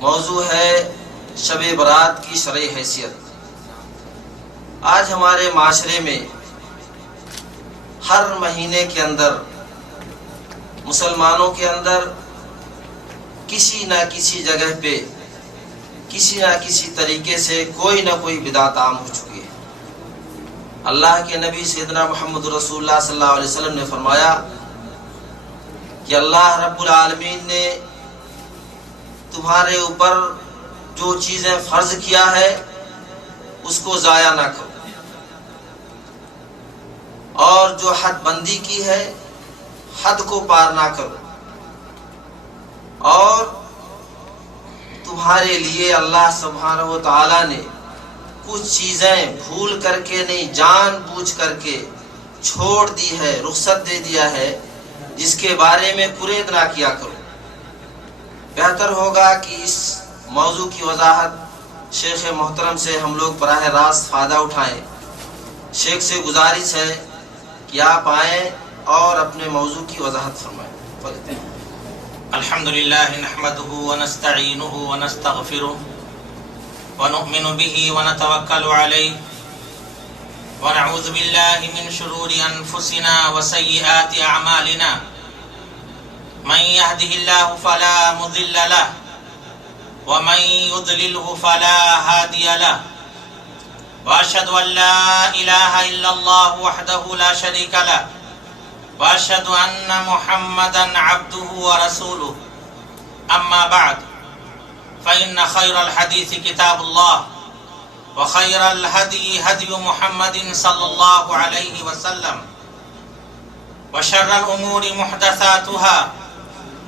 موضوع ہے شب برات کی شرعی حیثیت۔ آج ہمارے معاشرے میں ہر مہینے کے اندر مسلمانوں کے اندر کسی نہ کسی جگہ پہ کسی نہ کسی طریقے سے کوئی نہ کوئی بدعت عام ہو چکی ہے۔ اللہ کے نبی سیدنا محمد رسول اللہ صلی اللہ علیہ وسلم نے فرمایا کہ اللہ رب العالمین نے تمہارے اوپر جو چیزیں فرض کیا ہے اس کو ضائع نہ کرو، اور جو حد بندی کی ہے حد کو پار نہ کرو، اور تمہارے لیے اللہ سبحانہ و تعالیٰ نے کچھ چیزیں بھول کر کے نہیں، جان بوجھ کر کے چھوڑ دی ہے، رخصت دے دیا ہے، جس کے بارے میں قرید نہ کیا کرو۔ بہتر ہوگا کہ اس موضوع کی وضاحت شیخ محترم سے ہم لوگ براہ راست فائدہ اٹھائیں۔ شیخ سے گزارش ہے کہ آپ آئیں اور اپنے موضوع کی وضاحت فرمائیں۔ الحمدللہ نحمده ونستعینه ونستغفره ونؤمن به ونتوکل علیہ ونعوذ باللہ من شرور انفسنا وسیئات اعمالنا من يهده الله فلا مضل له ومن يضلله فلا هادي له واشهد ان لا اله الا الله وحده لا شريك له واشهد ان محمدا عبده ورسوله اما بعد فان خير الحديث كتاب الله وخير الهدي هدي محمد صلى الله عليه وسلم وشر الامور محدثاتها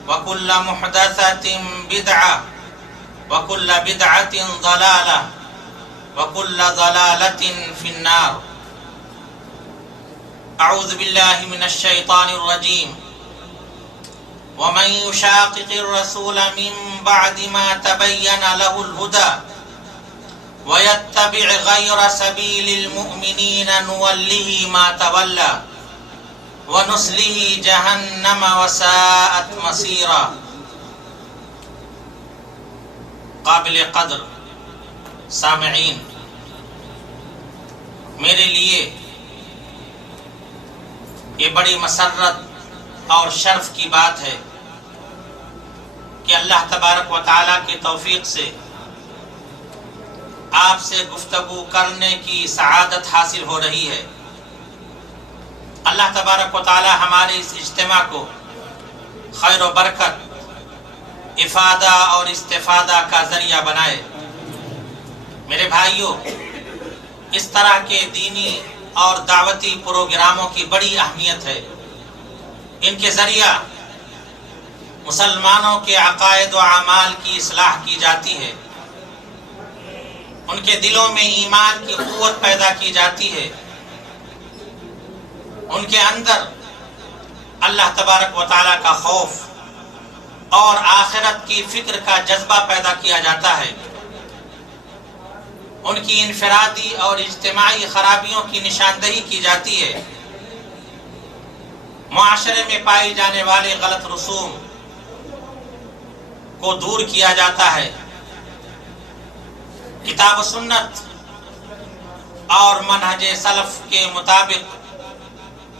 وكل محدثة بدعة وكل بدعة ضلالة وكل ضلالة في النار۔ أعوذ بالله من الشيطان الرجيم ومن يشاقق الرسول من بعد ما تبين له الهدى ويتبع غير سبيل المؤمنين نوله ما تولى وَنُصْلِهِ جَهَنَّمَ وَسَاءَتْ مَصِيرًا۔ قابل قدر سامعین، میرے لیے یہ بڑی مسرت اور شرف کی بات ہے کہ اللہ تبارک و تعالیٰ کی توفیق سے آپ سے گفتگو کرنے کی سعادت حاصل ہو رہی ہے۔ اللہ تبارک و تعالی ہمارے اس اجتماع کو خیر و برکت، افادہ اور استفادہ کا ذریعہ بنائے۔ میرے بھائیوں، اس طرح کے دینی اور دعوتی پروگراموں کی بڑی اہمیت ہے۔ ان کے ذریعہ مسلمانوں کے عقائد و اعمال کی اصلاح کی جاتی ہے، ان کے دلوں میں ایمان کی قوت پیدا کی جاتی ہے، ان کے اندر اللہ تبارک و تعالیٰ کا خوف اور آخرت کی فکر کا جذبہ پیدا کیا جاتا ہے، ان کی انفرادی اور اجتماعی خرابیوں کی نشاندہی کی جاتی ہے، معاشرے میں پائی جانے والے غلط رسوم کو دور کیا جاتا ہے، کتاب و سنت اور منہج سلف کے مطابق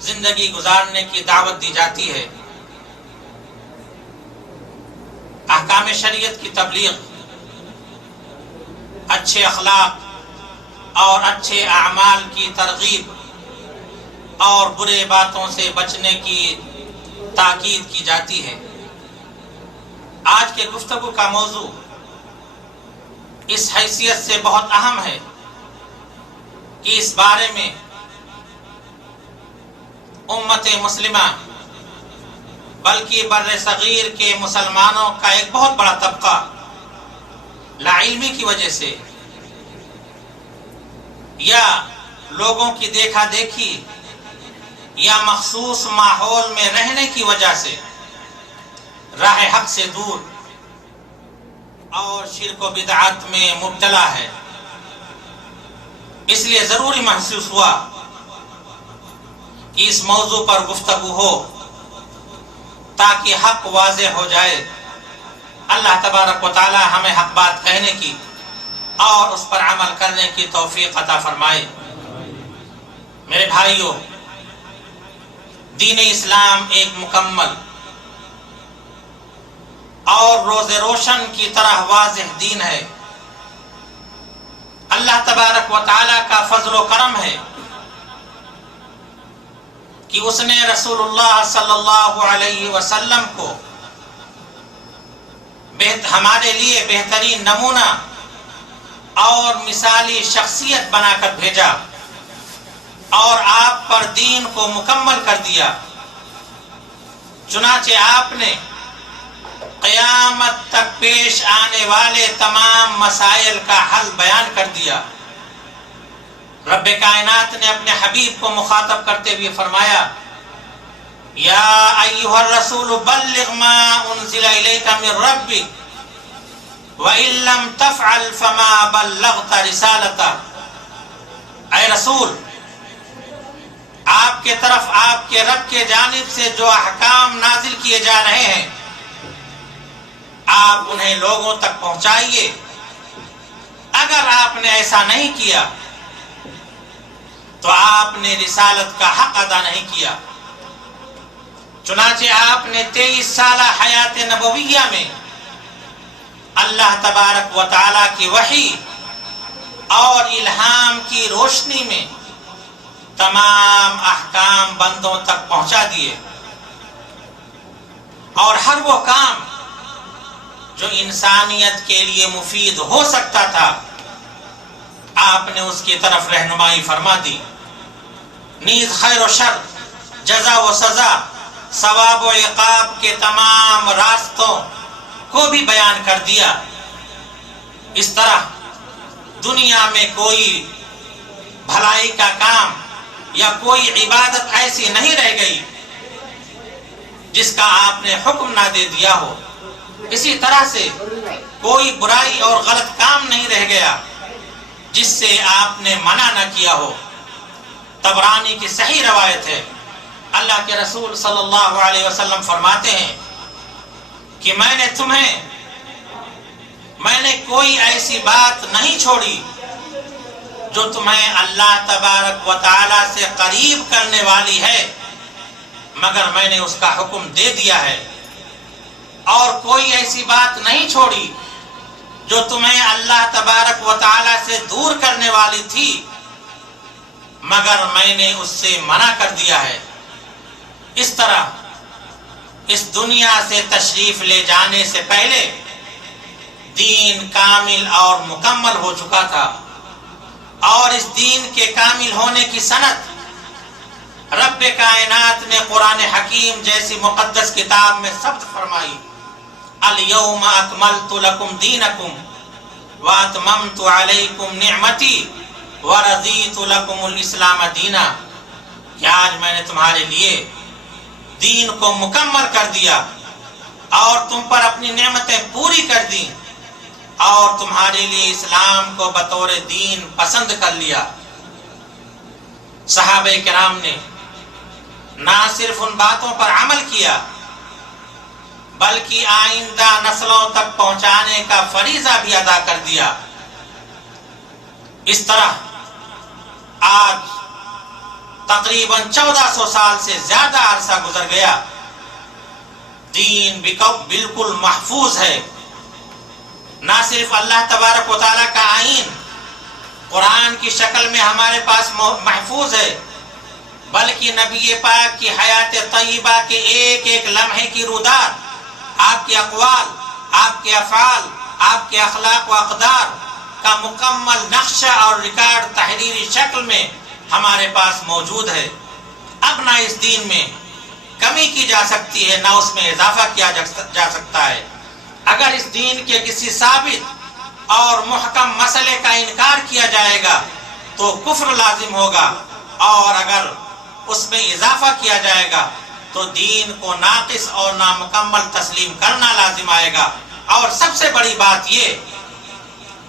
زندگی گزارنے کی دعوت دی جاتی ہے، احکام شریعت کی تبلیغ، اچھے اخلاق اور اچھے اعمال کی ترغیب اور برے باتوں سے بچنے کی تاکید کی جاتی ہے۔ آج کے گفتگو کا موضوع اس حیثیت سے بہت اہم ہے کہ اس بارے میں امت مسلمہ بلکہ بر صغیر کے مسلمانوں کا ایک بہت بڑا طبقہ لا علمی کی وجہ سے یا لوگوں کی دیکھا دیکھی یا مخصوص ماحول میں رہنے کی وجہ سے راہ حق سے دور اور شرک و بدعت میں مبتلا ہے۔ اس لیے ضروری محسوس ہوا کہ اس موضوع پر گفتگو ہو تاکہ حق واضح ہو جائے اللہ تبارک و تعالی ہمیں حق بات کہنے کی اور اس پر عمل کرنے کی توفیق عطا فرمائے۔ میرے بھائیوں، دین اسلام ایک مکمل اور روز روشن کی طرح واضح دین ہے۔ اللہ تبارک و تعالی کا فضل و کرم ہے کہ اس نے رسول اللہ صلی اللہ علیہ وسلم کو ہمارے لیے بہترین نمونہ اور مثالی شخصیت بنا کر بھیجا اور آپ پر دین کو مکمل کر دیا۔ چنانچہ آپ نے قیامت تک پیش آنے والے تمام مسائل کا حل بیان کر دیا۔ رب کائنات نے اپنے حبیب کو مخاطب کرتے ہوئے فرمایا، یا ایھا الرسول بلغ ما انزل الیک من ربک وَإِن لَّمْ تَفْعَلْ فَمَا بَلَّغْتَ رِسَالَتَهُ، اے رسول، آپ کے طرف آپ کے رب کے جانب سے جو احکام نازل کیے جا رہے ہیں آپ انہیں لوگوں تک پہنچائیے۔ اگر آپ نے ایسا نہیں کیا تو آپ نے رسالت کا حق ادا نہیں کیا۔ چنانچہ آپ نے 23 سالہ حیات نبویہ میں اللہ تبارک و تعالی کی وحی اور الہام کی روشنی میں تمام احکام بندوں تک پہنچا دیے، اور ہر وہ کام جو انسانیت کے لیے مفید ہو سکتا تھا آپ نے اس کی طرف رہنمائی فرما دی۔ نیز خیر و شر، جزا و سزا، ثواب و عقاب کے تمام راستوں کو بھی بیان کر دیا۔ اس طرح دنیا میں کوئی بھلائی کا کام یا کوئی عبادت ایسی نہیں رہ گئی جس کا آپ نے حکم نہ دے دیا ہو، اسی طرح سے کوئی برائی اور غلط کام نہیں رہ گیا جس سے آپ نے منع نہ کیا ہو۔ طبرانی کی صحیح روایت ہے، اللہ کے رسول صلی اللہ علیہ وسلم فرماتے ہیں کہ میں نے کوئی ایسی بات نہیں چھوڑی جو تمہیں اللہ تبارک و تعالی سے قریب کرنے والی ہے مگر میں نے اس کا حکم دے دیا ہے، اور کوئی ایسی بات نہیں چھوڑی جو تمہیں اللہ تبارک و تعالی سے دور کرنے والی تھی مگر میں نے اس سے منع کر دیا ہے۔ اس طرح اس دنیا سے تشریف لے جانے سے پہلے دین کامل اور مکمل ہو چکا تھا، اور اس دین کے کامل ہونے کی سند رب کائنات نے قرآن حکیم جیسی مقدس کتاب میں ثبت فرمائی، الیوم اکملت لکم دینکم واتممت علیکم نعمتی ورضیت لکم الاسلام دینا، کہ آج میں نے تمہارے لیے دین کو مکمل کر دیا اور تم پر اپنی نعمتیں پوری کر دیں اور تمہارے لیے اسلام کو بطور دین پسند کر لیا۔ صحابہ کرام نے نہ صرف ان باتوں پر عمل کیا بلکہ آئندہ نسلوں تک پہنچانے کا فریضہ بھی ادا کر دیا۔ اس طرح آج تقریباً 1400 سال سے زیادہ عرصہ گزر گیا، دین بالکل محفوظ ہے۔ نہ صرف اللہ تبارک و تعالیٰ کا آئین قرآن کی شکل میں ہمارے پاس محفوظ ہے بلکہ نبی پاک کی حیات طیبہ کے ایک ایک لمحے کی رودات، آپ کے اقوال، آپ کے افعال، آپ کے اخلاق و اقدار کا مکمل نقشہ اور ریکارڈ تحریری شکل میں ہمارے پاس موجود ہے۔ اب نہ اس دین میں کمی کی جا سکتی ہے نہ اس میں اضافہ کیا جا سکتا ہے۔ اگر اس دین کے کسی ثابت اور محکم مسئلے کا انکار کیا جائے گا تو کفر لازم ہوگا، اور اگر اس میں اضافہ کیا جائے گا تو دین کو ناقص اور نامکمل تسلیم کرنا لازم آئے گا۔ اور سب سے بڑی بات یہ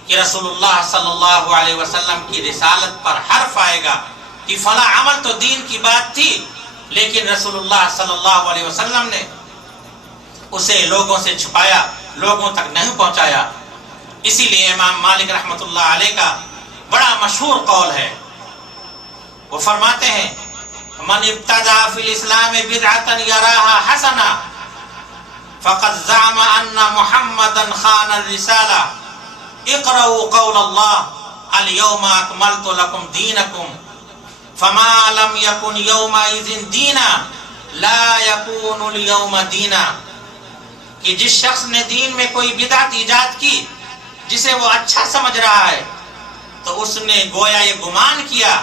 کہ رسول اللہ صلی اللہ علیہ وسلم کی رسالت پر حرف آئے گا کہ فلاں عمل تو دین کی بات تھی لیکن رسول اللہ صلی اللہ علیہ وسلم نے اسے لوگوں سے چھپایا، لوگوں تک نہیں پہنچایا۔ اسی لیے امام مالک رحمۃ اللہ علیہ کا بڑا مشہور قول ہے، وہ فرماتے ہیں من ابتدع فی الاسلام بدعۃ یراها حسنہ فقد زعم ان محمدا خان الرسالہ اقرؤوا قول اللہ اليوم اکملت لکم دینکم فما لم یکن یومئذ دینا لا یکون اليوم دینا، کہ جس شخص نے دین میں کوئی بدعت ایجاد کی جسے وہ اچھا سمجھ رہا ہے تو اس نے گویا یہ گمان کیا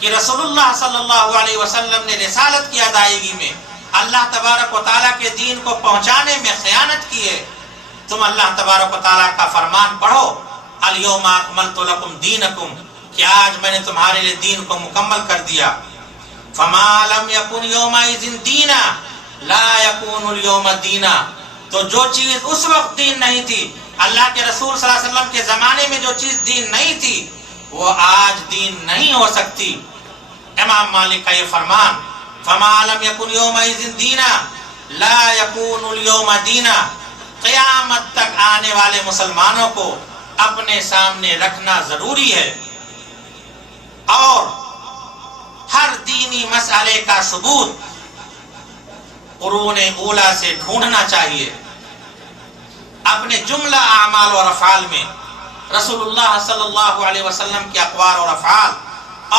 کہ رسول اللہ صلی اللہ علیہ وسلم نے رسالت کی ادائیگی میں اللہ تبارک و تعالیٰ کے دین کو پہنچانے میں خیانت کی ہے۔ تم اللہ تبارک و تعالیٰ کا فرمان پڑھو الیوم اکملت لکم دینکم، کہ آج میں نے تمہارے لیے دین کو مکمل کر دیا۔ فما لم یکن یومئذ دینا لا یکون اليوم دینا، تو جو چیز اس وقت دین نہیں تھی، اللہ کے رسول صلی اللہ علیہ وسلم کے زمانے میں جو چیز دین نہیں تھی وہ آج دین نہیں ہو سکتی۔ امام مالک کا یہ فرمان فما لم یکن یومئذ دینا لا یکون اليوم دینا قیامت تک آنے والے مسلمانوں کو اپنے سامنے رکھنا ضروری ہے، اور ہر دینی مسئلے کا ثبوت قرون اولیٰ سے ڈھونڈنا چاہیے۔ اپنے جملہ اعمال اور افعال میں رسول اللہ صلی اللہ علیہ وسلم کے اقوال اور افعال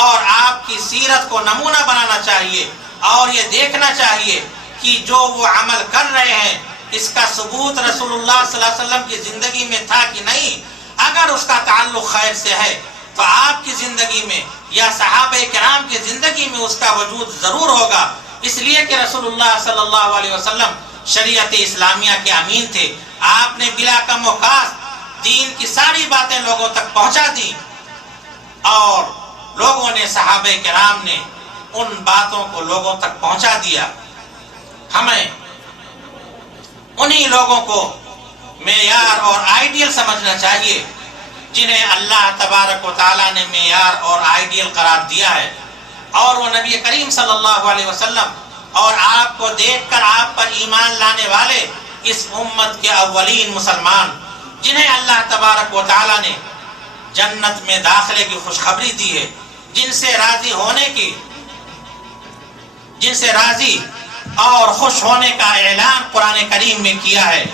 اور آپ کی سیرت کو نمونہ بنانا چاہیے، اور یہ دیکھنا چاہیے کہ جو وہ عمل کر رہے ہیں اس کا ثبوت رسول اللہ صلی اللہ علیہ وسلم کی زندگی میں تھا کہ نہیں۔ اگر اس کا تعلق خیر سے ہے تو آپ کی زندگی میں یا صحابہ کرام کی زندگی میں اس کا وجود ضرور ہوگا، اس لیے کہ رسول اللہ صلی اللہ علیہ وسلم شریعت اسلامیہ کے امین تھے۔ آپ نے بلا کم و کاست دین کی ساری باتیں لوگوں تک پہنچا دی، اور لوگوں نے صحابہ کرام نے ان باتوں کو لوگوں تک پہنچا دیا۔ ہمیں انہی لوگوں کو معیار اور آئیڈیل سمجھنا چاہیے جنہیں اللہ تبارک و تعالیٰ نے معیار اور آئیڈیل قرار دیا ہے، اور وہ نبی کریم صلی اللہ علیہ وسلم اور آپ کو دیکھ کر آپ پر ایمان لانے والے اس امت کے اولین مسلمان، جنہیں اللہ تبارک و تعالیٰ نے جنت میں داخلے کی خوشخبری دی ہے، جن سے راضی اور خوش ہونے کا اعلان قرآن کریم میں کیا ہے،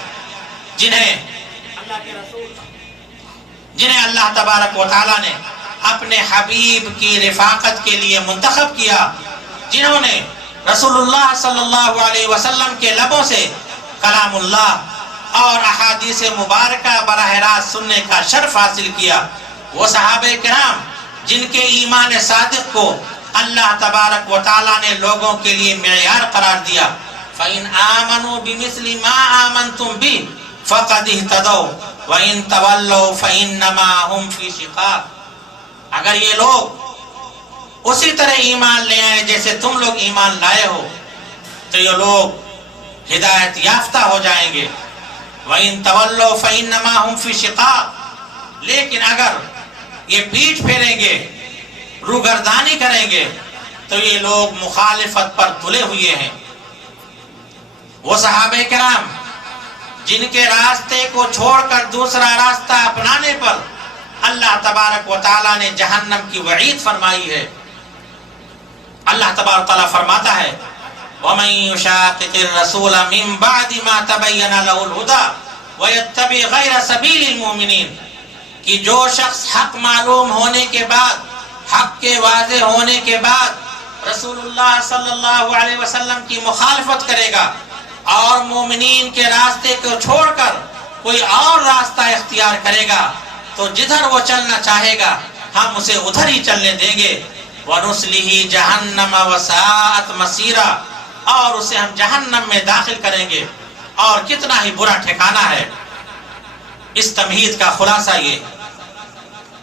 جنہیں اللہ تبارک و تعالیٰ نے اپنے حبیب کی رفاقت کے لیے منتخب کیا، جنہوں نے رسول اللہ صلی اللہ علیہ وسلم کے لبوں سے کلام اللہ اور احادیث مبارکہ براہ راست سننے کا شرف حاصل کیا۔ وہ صحابہ کرام جن کے ایمان صادق کو اللہ تبارک و تعالیٰ نے لوگوں کے لیے معیار قرار دیا۔ فَإِنْ آمَنُوا بِمِثْلِ مَا آمَنْتُمْ بِهِ فَقَدِ اهْتَدَوْا وَإِنْ تَوَلَّوْا فَإِنَّمَا هُمْ فِي شِقَاقٍ، اگر یہ لوگ اسی طرح ایمان لے آئے جیسے تم لوگ ایمان لائے ہو تو یہ لوگ ہدایت یافتہ ہو جائیں گے۔ وَإِنْ تَوَلَّوْا فَإِنَّمَا هُمْ فِي شِقَاقٍ، لیکن اگر یہ پیٹھ پھیریں گے، روگردانی کریں گے تو یہ لوگ مخالفت پر تلے ہوئے ہیں۔ وہ صحابہ کرام جن کے راستے کو چھوڑ کر دوسرا راستہ اپنانے پر اللہ تبارک و تعالیٰ نے جہنم کی وعید فرمائی ہے۔ اللہ تبارک و تعالیٰ فرماتا ہے وَمَن يُشَاقِقِ الرَّسُولَ مِن بَعْدِ مَا تَبَيَّنَ لَهُ الْهُدَى وَيَتَّبِعْ غَيْرَ سَبِيلِ الْمُؤْمِنِينَ، کہ جو شخص حق معلوم ہونے کے بعد، حق کے واضح ہونے کے بعد رسول اللہ صلی اللہ علیہ وسلم کی مخالفت کرے گا اور مومنین کے راستے کو چھوڑ کر کوئی اور راستہ اختیار کرے گا تو جدھر وہ چلنا چاہے گا ہم اسے ادھر ہی چلنے دیں گے۔ وَنُسْلِهِ جَهَنَّمَ وَسَاءَتْ مَصِيرًا، اور اسے ہم جہنم میں داخل کریں گے، اور کتنا ہی برا ٹھکانہ ہے۔ اس تمہید کا خلاصہ یہ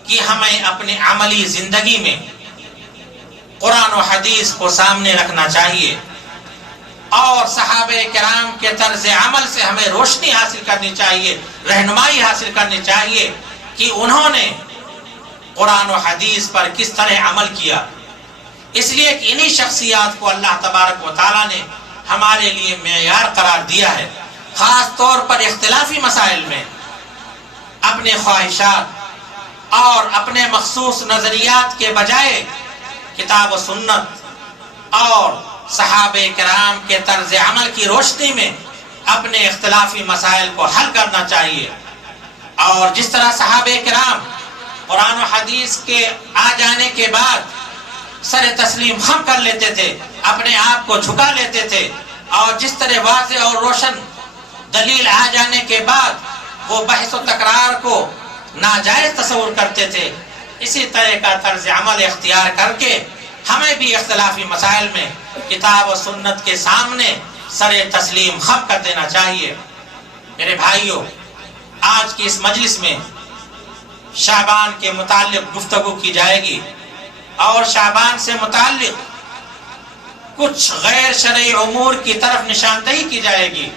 کہ ہمیں اپنی عملی زندگی میں قرآن و حدیث کو سامنے رکھنا چاہیے، اور صحابہ کرام کے طرز عمل سے ہمیں روشنی حاصل کرنی چاہیے، رہنمائی حاصل کرنی چاہیے کہ انہوں نے قرآن و حدیث پر کس طرح عمل کیا۔ اس لیے کہ انہی شخصیات کو اللہ تبارک و تعالیٰ نے ہمارے لیے معیار قرار دیا ہے۔ خاص طور پر اختلافی مسائل میں اپنے خواہشات اور اپنے مخصوص نظریات کے بجائے کتاب و سنت اور صحابہ کرام کے طرز عمل کی روشنی میں اپنے اختلافی مسائل کو حل کرنا چاہیے. اور جس طرح صحابہ کرام قرآن و حدیث کے آ جانے کے بعد سر تسلیم خم کر لیتے تھے، اپنے آپ کو جھکا لیتے تھے، اور جس طرح واضح اور روشن دلیل آ جانے کے بعد وہ بحث و تکرار کو ناجائز تصور کرتے تھے، اسی طرح کا طرز عمل اختیار کر کے ہمیں بھی اختلافی مسائل میں کتاب و سنت کے سامنے سر تسلیم خم کر دینا چاہیے. میرے بھائیوں، آج کی اس مجلس میں شعبان کے متعلق گفتگو کی جائے گی اور شعبان سے متعلق کچھ غیر شرعی امور کی طرف نشاندہی کی جائے گی.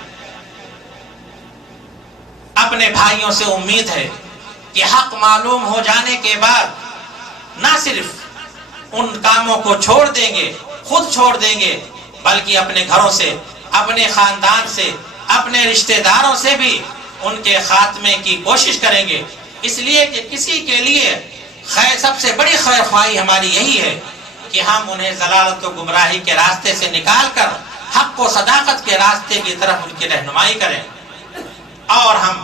اپنے بھائیوں سے امید ہے کہ حق معلوم ہو جانے کے بعد نہ صرف ان کاموں کو چھوڑ دیں گے، خود چھوڑ دیں گے، بلکہ اپنے گھروں سے، اپنے خاندان سے، اپنے رشتہ داروں سے بھی ان کے خاتمے کی کوشش کریں گے. اس لیے کہ کسی کے لیے سب سے بڑی خیر خواہی ہماری یہی ہے کہ ہم انہیں ضلالت و گمراہی کے راستے سے نکال کر حق و صداقت کے راستے کی طرف ان کی رہنمائی کریں. اور ہمیں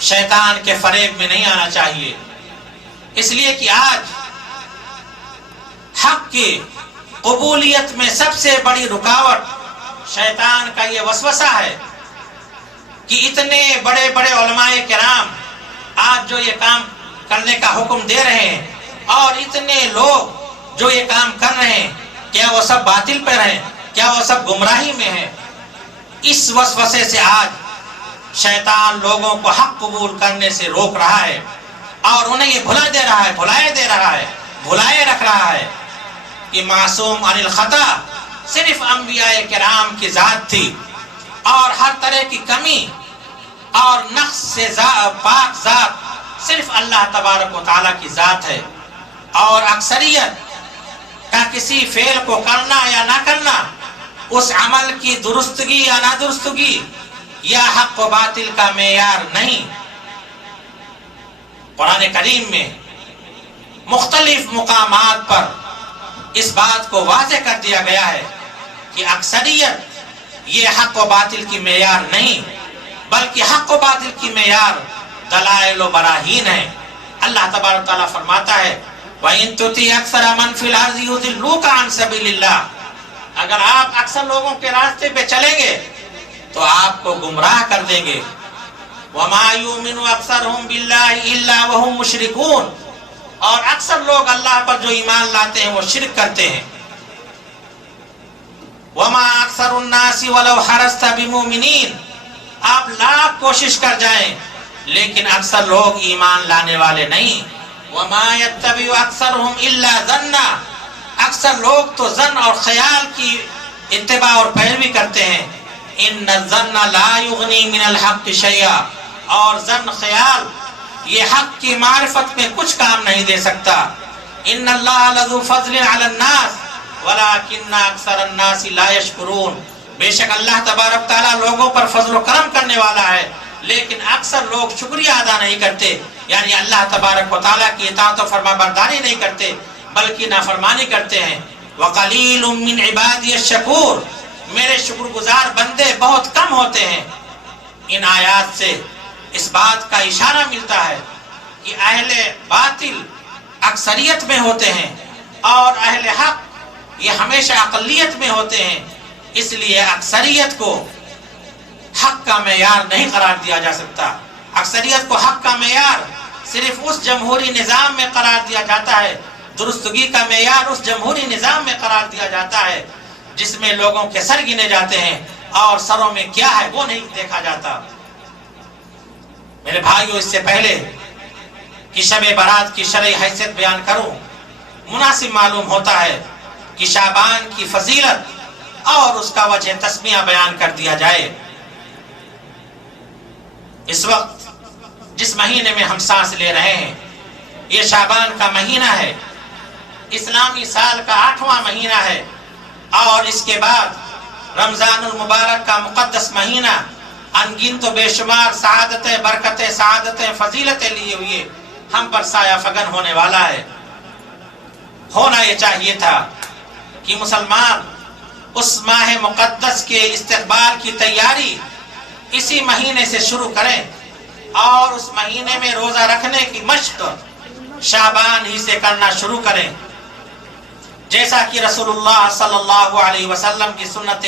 شیطان کے فریب میں نہیں آنا چاہیے، اس لیے کہ آج حق کی قبولیت میں سب سے بڑی رکاوٹ شیطان کا یہ وسوسہ ہے کہ اتنے بڑے بڑے علماء کرام آج جو یہ کام کرنے کا حکم دے رہے ہیں اور اتنے لوگ جو یہ کام کر رہے ہیں، کیا وہ سب باطل پر ہیں؟ کیا وہ سب گمراہی میں ہیں؟ اس وسوسے سے آج شیطان لوگوں کو حق قبول کرنے سے روک رہا ہے اور انہیں یہ بھلائے رکھ رہا ہے کہ معصوم عن الخطا صرف انبیاء کرام کی ذات تھی اور ہر طرح کی کمی اور نقص سے پاک ذات صرف اللہ تبارک و تعالیٰ کی ذات ہے، اور اکثریت کا کسی فعل کو کرنا یا نہ کرنا اس عمل کی درستگی یا نادرستگی یا حق و باطل کا معیار نہیں. قرآن کریم میں مختلف مقامات پر اس بات کو واضح کر دیا گیا ہے کہ اکثریت یہ حق و باطل کی معیار نہیں، بلکہ حق و باطل کی معیار دلائل و براہین ہے. اللہ تبارک تعالیٰ فرماتا ہے وَإِن تُطِعْ أَكْثَرَ مَنْ فِي الْأَرْضِ يُضِلُّوكَ عَنْ سَبِيلِ اللَّهِ، اگر آپ اکثر لوگوں کے راستے پہ چلیں گے تو آپ کو گمراہ کر دیں گے. وَمَا يُؤْمِنُ أَكْثَرُهُمْ بِاللَّهِ إِلَّا وَهُمْ مُشْرِكُونَ، اور اکثر لوگ اللہ پر جو ایمان لاتے ہیں وہ شرک کرتے ہیں. وَمَا أَكْثَرُ النَّاسِ وَلَوْ حَرَصْتَ بِمُؤْمِنِينَ، آپ لاکھ کوشش کر جائیں لیکن اکثر لوگ ایمان لانے والے نہیں. وَمَا يَتَّبِعُ أَكْثَرُهُمْ إِلَّا ظَنًّا، اکثر لوگ تو ظن اور خیال کی اتباع اور پیروی کرتے ہیں. إِنَّ الظَّنَّ لَا يُغْنِي مِنَ الْحَقِّ شَيْئًا، اور ظن خیال یہ حق کی معرفت میں کچھ کام نہیں دے سکتا. إِنَّ اللَّهَ لَذُو فَضْلٍ عَلَى النَّاسِ وَلَكِنَّ أَكْثَرَ النَّاسِ لَا يَشْكُرُونَ، بے شک اللہ تبارک تعالیٰ لوگوں پر فضل و کرم کرنے والا ہے لیکن اکثر لوگ شکریہ ادا نہیں کرتے، یعنی اللہ تبارک و تعالیٰ کی اطاعت و فرما برداری نہیں کرتے بلکہ نافرمانی کرتے ہیں. وَقَلِيلٌ مِّنْ عِبَادِيَ الشَّكُورُ، میرے شکر گزار بندے بہت کم ہوتے ہیں. ان آیات سے اس بات کا اشارہ ملتا ہے کہ اہل باطل اکثریت میں ہوتے ہیں اور اہل حق یہ ہمیشہ اقلیت میں ہوتے ہیں. اس لیے اکثریت کو حق کا معیار نہیں قرار دیا جا سکتا. اکثریت کو حق کا معیار صرف اس جمہوری نظام میں قرار دیا جاتا ہے، درستگی کا معیار اس جمہوری نظام میں قرار دیا جاتا ہے جس میں لوگوں کے سر گنے جاتے ہیں اور سروں میں کیا ہے وہ نہیں دیکھا جاتا. میرے بھائیو، اس سے پہلے کہ شب برات کی شرعی حیثیت بیان کروں، مناسب معلوم ہوتا ہے کہ شعبان کی فضیلت اور اس کا وجہ تسمیہ بیان کر دیا جائے. اس وقت جس مہینے میں ہم سانس لے رہے ہیں یہ شعبان کا مہینہ ہے، اسلامی سال کا 8واں مہینہ ہے، اور اس کے بعد رمضان المبارک کا مقدس مہینہ ان گنت و بے شمار سعادتیں، برکتیں، سعادتیں، فضیلتیں لیے ہوئے ہم پر سایہ فگن ہونے والا ہے۔ ہونا یہ چاہیے تھا کہ مسلمان اس ماہ مقدس کے استقبال کی تیاری اسی مہینے سے شروع کریں اور اس مہینے میں روزہ رکھنے کی مشق شعبان ہی سے کرنا شروع کریں، جیسا کہ رسول اللہ صلی اللہ علیہ وسلم کی سنت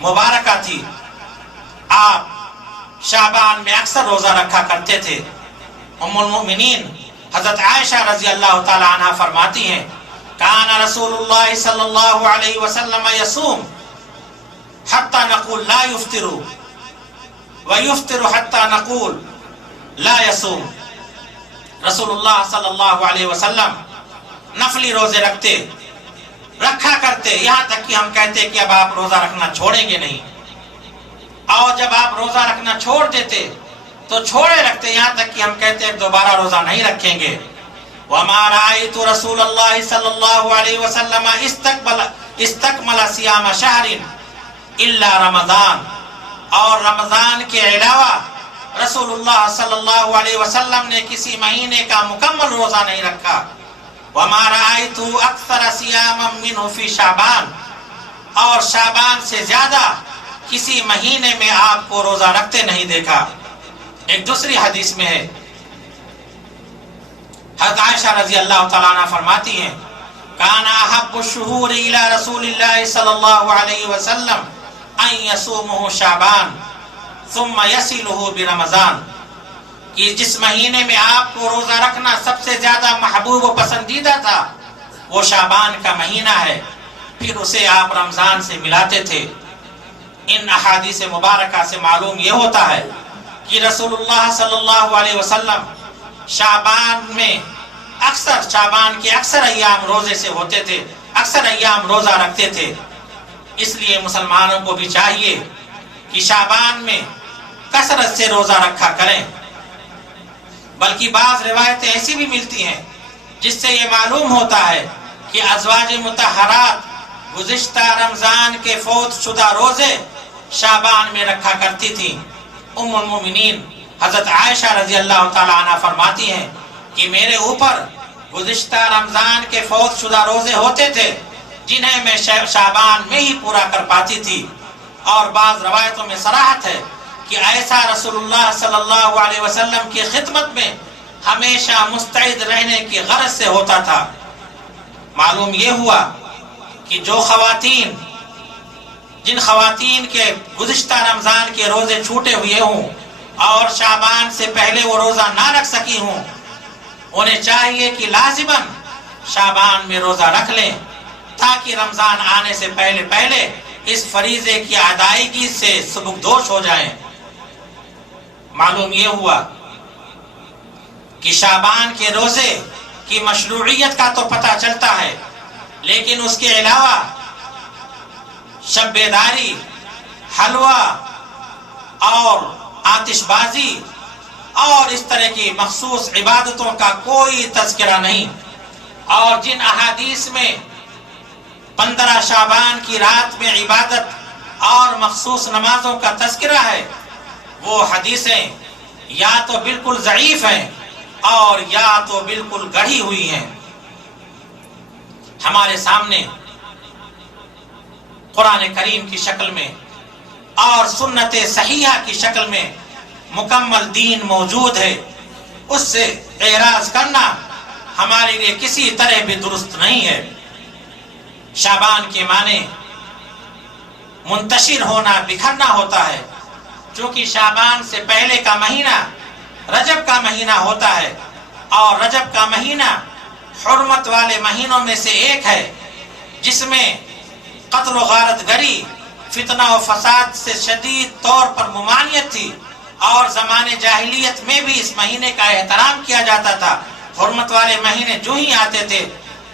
مبارکہ تھی۔ آپ شعبان میں اکثر روزہ رکھا کرتے تھے۔ ام المؤمنین حضرت عائشہ رضی اللہ تعالی عنہ فرماتی ہیں کان رسول اللہ صلی اللہ علیہ وسلم یصوم حتی نقول لا یفطر ویفطر حتی نقول لا یصوم۔ رسول اللہ صلی اللہ علیہ وسلم نفلی روزے رکھا کرتے یہاں تک کہ ہم کہتے کہ اب آپ روزہ رکھنا چھوڑیں گے نہیں، اور جب آپ روزہ رکھنا چھوڑ دیتے تو چھوڑے رکھتے یہاں تک کہ ہم کہتے دوبارہ روزہ نہیں رکھیں گے۔ وَمَا رَأَيْتُ رَسُولَ اللَّهِ صلی اللہ علیہ وسلم استقمل صیام شہر الا رمضان، اور رمضان کے علاوہ رسول اللہ صلی اللہ علیہ وسلم نے کسی مہینے کا مکمل روزہ نہیں رکھا۔ وَمَا رَأَيْتُ أَكْثَرَ صِيَامًا مِّنْهُ فِي شعبان، اور شعبان سے زیادہ کسی مہینے میں آپ کو روزہ رکھتے نہیں دیکھا۔ ایک دوسری حدیث میں ہے، حضرت عائشہ رضی اللہ تعالیٰ عنہ فرماتی ہیں کان احب الشہور الی رسول اللہ صلی اللہ علیہ وسلم ان یصومہ شعبان ثم یصلہ برمضان، کہ جس مہینے میں آپ کو روزہ رکھنا سب سے زیادہ محبوب و پسندیدہ تھا وہ شعبان کا مہینہ ہے، پھر اسے آپ رمضان سے ملاتے تھے۔ ان احادیث مبارکہ سے معلوم یہ ہوتا ہے کہ رسول اللہ صلی اللہ علیہ وسلم شعبان کے اکثر ایام روزے سے ہوتے تھے، اکثر ایام روزہ رکھتے تھے۔ اس لیے مسلمانوں کو بھی چاہیے کہ شعبان میں کثرت سے روزہ رکھا کریں۔ بلکہ بعض روایتیں ایسی بھی ملتی ہیں جس سے یہ معلوم ہوتا ہے کہ ازواج مطہرات گزشتہ رمضان کے فوت شدہ روزے شعبان میں رکھا کرتی تھی۔ ام المؤمنین حضرت عائشہ رضی اللہ تعالی عنہ فرماتی ہیں کہ میرے اوپر گزشتہ رمضان کے فوت شدہ روزے ہوتے تھے جنہیں میں شعبان میں ہی پورا کر پاتی تھی، اور بعض روایتوں میں صراحت ہے کہ ایسا رسول اللہ صلی اللہ علیہ وسلم کی خدمت میں ہمیشہ مستعد رہنے کی غرض سے ہوتا تھا۔ معلوم یہ ہوا کہ جن خواتین کے گزشتہ رمضان کے روزے چھوٹے ہوئے ہوں اور شعبان سے پہلے وہ روزہ نہ رکھ سکی ہوں، انہیں چاہیے کہ لازماً شعبان میں روزہ رکھ لیں تاکہ رمضان آنے سے پہلے اس فریضے کی ادائیگی سے سبکدوش ہو جائیں۔ معلوم یہ ہوا کہ شعبان کے روزے کی مشروعیت کا تو پتہ چلتا ہے، لیکن اس کے علاوہ شب بیداری، حلوہ اور آتش بازی اور اس طرح کی مخصوص عبادتوں کا کوئی تذکرہ نہیں، اور جن احادیث میں 15 شعبان کی رات میں عبادت اور مخصوص نمازوں کا تذکرہ ہے وہ حدیثیں یا تو بالکل ضعیف ہیں اور یا تو بالکل گڑھی ہوئی ہیں۔ ہمارے سامنے قرآن کریم کی شکل میں اور سنت صحیحہ کی شکل میں مکمل دین موجود ہے، اس سے اعراض کرنا ہمارے لیے کسی طرح بھی درست نہیں ہے۔ شعبان کے معنی منتشر ہونا، بکھرنا ہوتا ہے، چونکہ شعبان سے پہلے کا مہینہ رجب کا مہینہ ہوتا ہے، اور رجب کا مہینہ حرمت والے مہینوں میں سے ایک ہے جس میں قتل و غارت گری، فتنہ و فساد سے شدید طور پر ممانعت تھی، اور زمانے جاہلیت میں بھی اس مہینے کا احترام کیا جاتا تھا۔ حرمت والے مہینے جو ہی آتے تھے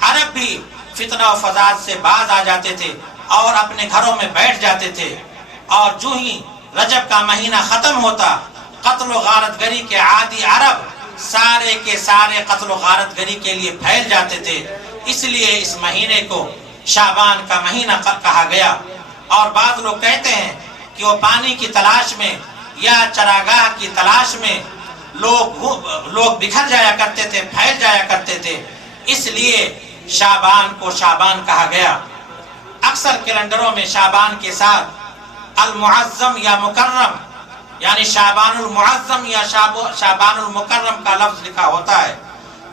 عرب بھی فتنہ و فساد سے باز آ جاتے تھے اور اپنے گھروں میں بیٹھ جاتے تھے، اور جو ہی رجب کا مہینہ ختم ہوتا قتل و غارت گری کے عادی عرب سارے کے سارے قتل و غارت گری کے لیے پھیل جاتے تھے۔ اس لیے اس مہینے کو شعبان کا مہینہ کہا گیا، اور بعض لوگ کہتے ہیں کہ وہ پانی کی تلاش میں یا چراگاہ کی تلاش میں لوگ بکھر جایا کرتے تھے، پھیل جایا کرتے تھے، اس لیے شعبان کو شعبان کہا گیا۔ اکثر کیلنڈروں میں شعبان کے ساتھ المعظم یا مکرم، یعنی شعبان المعظم یا شعبان المکرم کا لفظ لکھا ہوتا ہے۔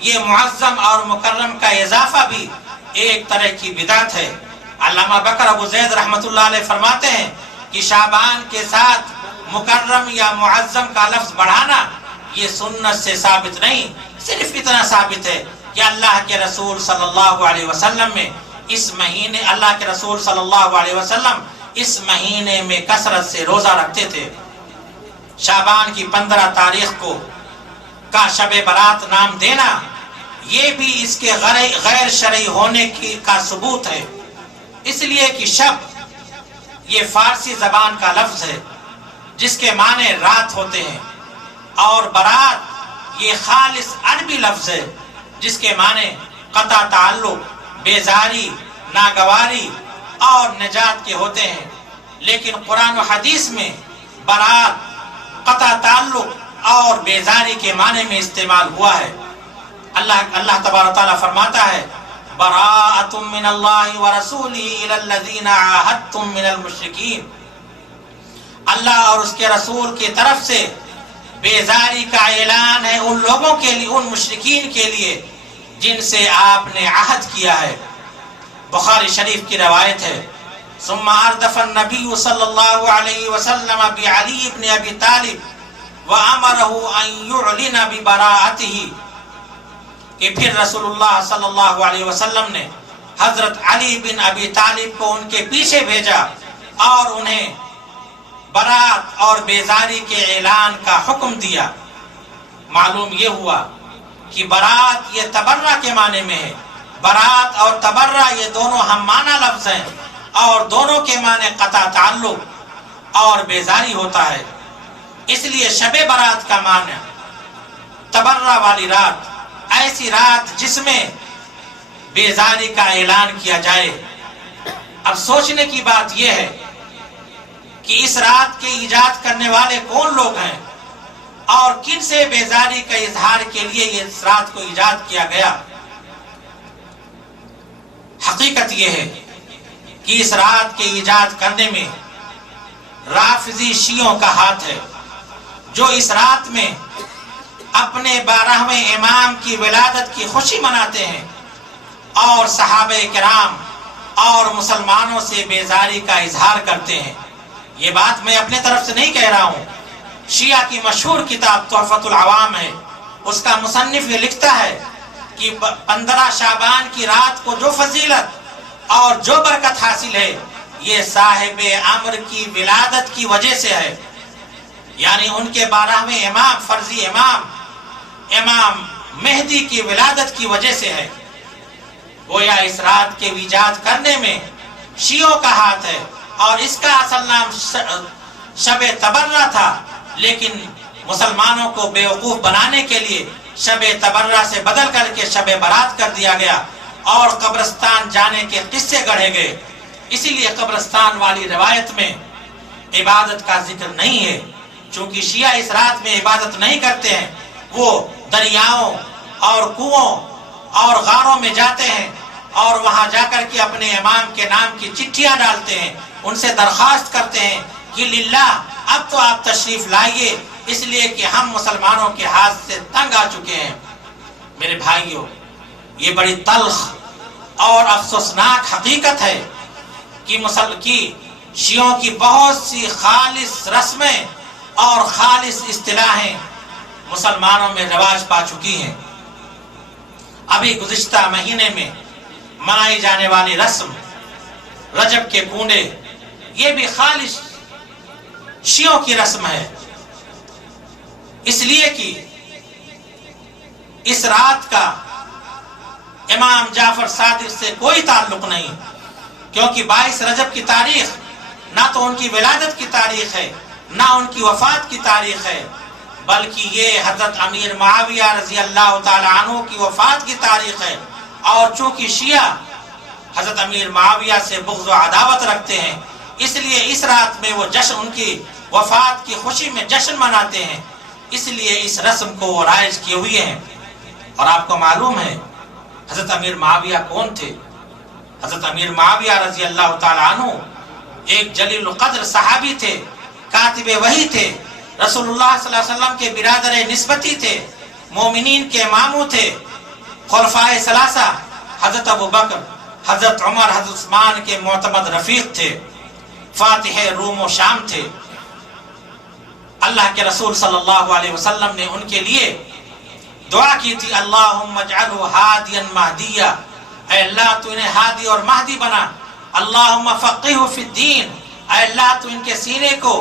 یہ معظم اور مکرم کا اضافہ بھی ایک طرح کی بدعت ہے۔ علامہ بکر ابو زید رحمۃ اللہ علیہ فرماتے ہیں کہ شعبان کے ساتھ مکرم یا معظم کا لفظ بڑھانا یہ سنت سے ثابت نہیں، صرف اتنا ثابت ہے کہ اللہ کے رسول صلی اللہ علیہ وسلم میں اس مہینے میں کثرت سے روزہ رکھتے تھے۔ شعبان کی 15 تاریخ کو کا شب برات نام دینا یہ بھی اس کے غیر شرعی ہونے کا ثبوت ہے، اس لیے کہ شب یہ فارسی زبان کا لفظ ہے جس کے معنی رات ہوتے ہیں، اور برات یہ خالص عربی لفظ ہے جس کے معنی قطع تعلق، بیزاری، ناگواری اور نجات کے ہوتے ہیں۔ لیکن قرآن و حدیث میں برات قطع تعلق اور بیزاری کے معنی میں استعمال ہوا ہے۔ اللہ تبارک تعالیٰ فرماتا ہے براءۃ من اللہ ورسولہ الی الذین عاہدتم من المشرکین، اللہ اور اس کے رسول کی طرف سے بیزاری کا اعلان ہے ان لوگوں کے لیے، ان مشرکین کے لیے جن سے آپ نے عہد کیا ہے۔ بخاری شریف کی روایت ہے ثم اردف النبی صلی اللہ علیہ وسلم بعلی بن ابی طالب وامرہ ان یعلن ببراءتہ، کہ پھر رسول اللہ صلی اللہ علیہ وسلم نے حضرت علی بن ابی طالب کو ان کے پیچھے بھیجا اور انہیں برات اور بیزاری کے اعلان کا حکم دیا۔ معلوم یہ ہوا کہ برات یہ تبرہ کے معنی میں ہے۔ برات اور تبرہ یہ دونوں ہم معنی لفظ ہیں اور دونوں کے معنی قطع تعلق اور بیزاری ہوتا ہے۔ اس لیے شب برات کا معنی تبرہ والی رات، ایسی رات جس میں بیزاری کا اعلان کیا جائے۔ اب سوچنے کی بات یہ ہے کہ اس رات کے ایجاد کرنے والے کون لوگ ہیں اور کن سے بیزاری کا اظہار کے لیے یہ اس رات کو ایجاد کیا گیا۔ حقیقت یہ ہے کہ اس رات کے ایجاد کرنے میں رافضی شیعوں کا ہاتھ ہے، جو اس رات میں اپنے 12ویں امام کی ولادت کی خوشی مناتے ہیں اور صحابہ کرام اور مسلمانوں سے بیزاری کا اظہار کرتے ہیں۔ یہ بات میں اپنے طرف سے نہیں کہہ رہا ہوں، شیعہ کی مشہور کتاب تحفۃ العوام ہے، اس کا مصنف یہ لکھتا ہے کہ 15 شعبان کی رات کو جو فضیلت اور جو برکت حاصل ہے یہ صاحب امر کی ولادت کی وجہ سے ہے، یعنی ان کے 12ویں امام، فرضی امام مہدی کی ولادت کی وجہ سے ہے۔ گویا اس رات کے ایجاد کرنے میں شیعوں کا ہاتھ ہے، اور اس کا اصل نام شب تبرہ تھا، لیکن مسلمانوں کو بیوقوف بنانے کے لیے شب تبرہ سے بدل کر کے شب برات کر دیا گیا اور قبرستان جانے کے قصے گڑھے گئے۔ اسی لیے قبرستان والی روایت میں عبادت کا ذکر نہیں ہے، چونکہ شیعہ اس رات میں عبادت نہیں کرتے ہیں، وہ دریاؤں اور کنووں اور غاروں میں جاتے ہیں اور وہاں جا کر کے اپنے امام کے نام کی چٹھیاں ڈالتے ہیں، ان سے درخواست کرتے ہیں کہ للہ اب تو آپ تشریف لائیے، اس لیے کہ ہم مسلمانوں کے ہاتھ سے تنگ آ چکے ہیں۔ میرے بھائیوں، یہ بڑی تلخ اور افسوسناک حقیقت ہے کہ شیعوں کی بہت سی خالص رسمیں اور خالص اصطلاحیں مسلمانوں میں رواج پا چکی ہیں۔ ابھی گزشتہ مہینے میں منائی جانے والی رسم رجب کے کنڈے، یہ بھی خالص شیعوں کی رسم ہے، اس لیے کہ اس رات کا امام جعفر صادق سے کوئی تعلق نہیں، کیونکہ 22 رجب کی تاریخ نہ تو ان کی ولادت کی تاریخ ہے نہ ان کی وفات کی تاریخ ہے، بلکہ یہ حضرت امیر معاویہ رضی اللہ تعالی عنہ کی وفات کی تاریخ ہے، اور چونکہ شیعہ حضرت امیر معاویہ سے بغض و عداوت رکھتے ہیں، اس لیے اس رات میں وہ جشن، ان کی وفات کی خوشی میں جشن مناتے ہیں، اس لیے اس رسم کو وہ رائج کیے ہوئے ہیں۔ اور آپ کو معلوم ہے حضرت امیر معاویہ کون تھے؟ حضرت امیر معاویہ رضی اللہ تعالی عنہ ایک جلیل القدر صحابی تھے، کاتب وحی تھے، رسول اللہ صلی اللہ علیہ وسلم کے برادر نسبتی تھے، مومنین کے ماموں تھے، خلفائے ثلاثہ حضرت ابو بکر، حضرت عمر، حضرت عثمان کے معتمد رفیق تھے، فاتح روم و شام تھے۔ اللہ کے رسول صلی اللہ علیہ وسلم نے ان کے لیے دعا کی تھی، اللہم اجعلہ ہادیا مہدیا، اے اللہ تو انہیں ہادی اور مہدی بنا، اللہم فقہہ فی الدین، اے اللہ تو ان کے سینے کو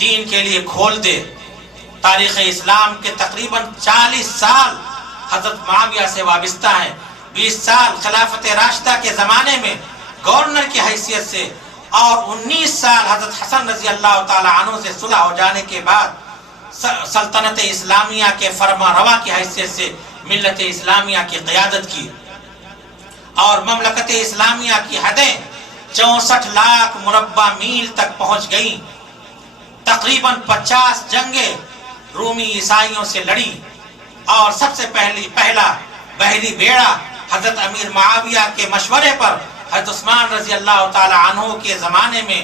دین کے لیے کھول دے۔ تاریخ اسلام کے تقریباً 40 سال حضرت معاویہ سے وابستہ ہیں، 20 سال خلافت راشدہ کے زمانے میں گورنر کی حیثیت سے، اور 19 سال حضرت حسن رضی اللہ تعالی عنہ سے صلح ہو جانے کے بعد سلطنت اسلامیہ کے فرما روا کی حیثیت سے ملت اسلامیہ کی قیادت کی، اور مملکت اسلامیہ کی حدیں 64 لاکھ مربع میل تک پہنچ گئیں۔ تقریباً 50 جنگیں رومی عیسائیوں سے لڑی، اور سب سے پہلا بحری بیڑا حضرت امیر معاویہ کے مشورے پر حضرت عثمان رضی اللہ تعالی عنہ کے زمانے میں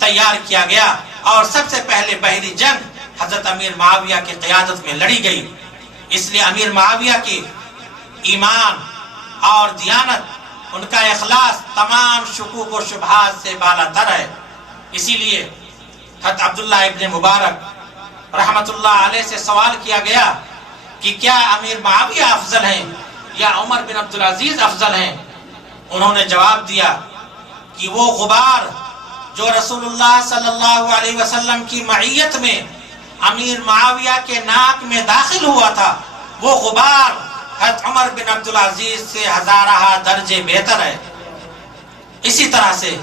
تیار کیا گیا، اور سب سے پہلے بحری جنگ حضرت امیر معاویہ کی قیادت میں لڑی گئی۔ اس لیے امیر معاویہ کی ایمان اور دیانت، ان کا اخلاص تمام شکوک و شبہات سے بالا تر ہے۔ اسی لیے حضرت عبداللہ ابن مبارک رحمت اللہ علیہ سے سوال کیا گیا کہ کیا امیر معاویہ افضل ہیں یا عمر بن عبدالعزیز افضل ہیں؟ انہوں نے جواب دیا کہ وہ غبار جو رسول اللہ صلی اللہ علیہ وسلم کی معیت میں امیر معاویہ کے ناک میں داخل ہوا تھا، وہ غبار حضرت عمر بن عبدالعزیز سے ہزارہ درجے بہتر ہے۔ اسی طرح سے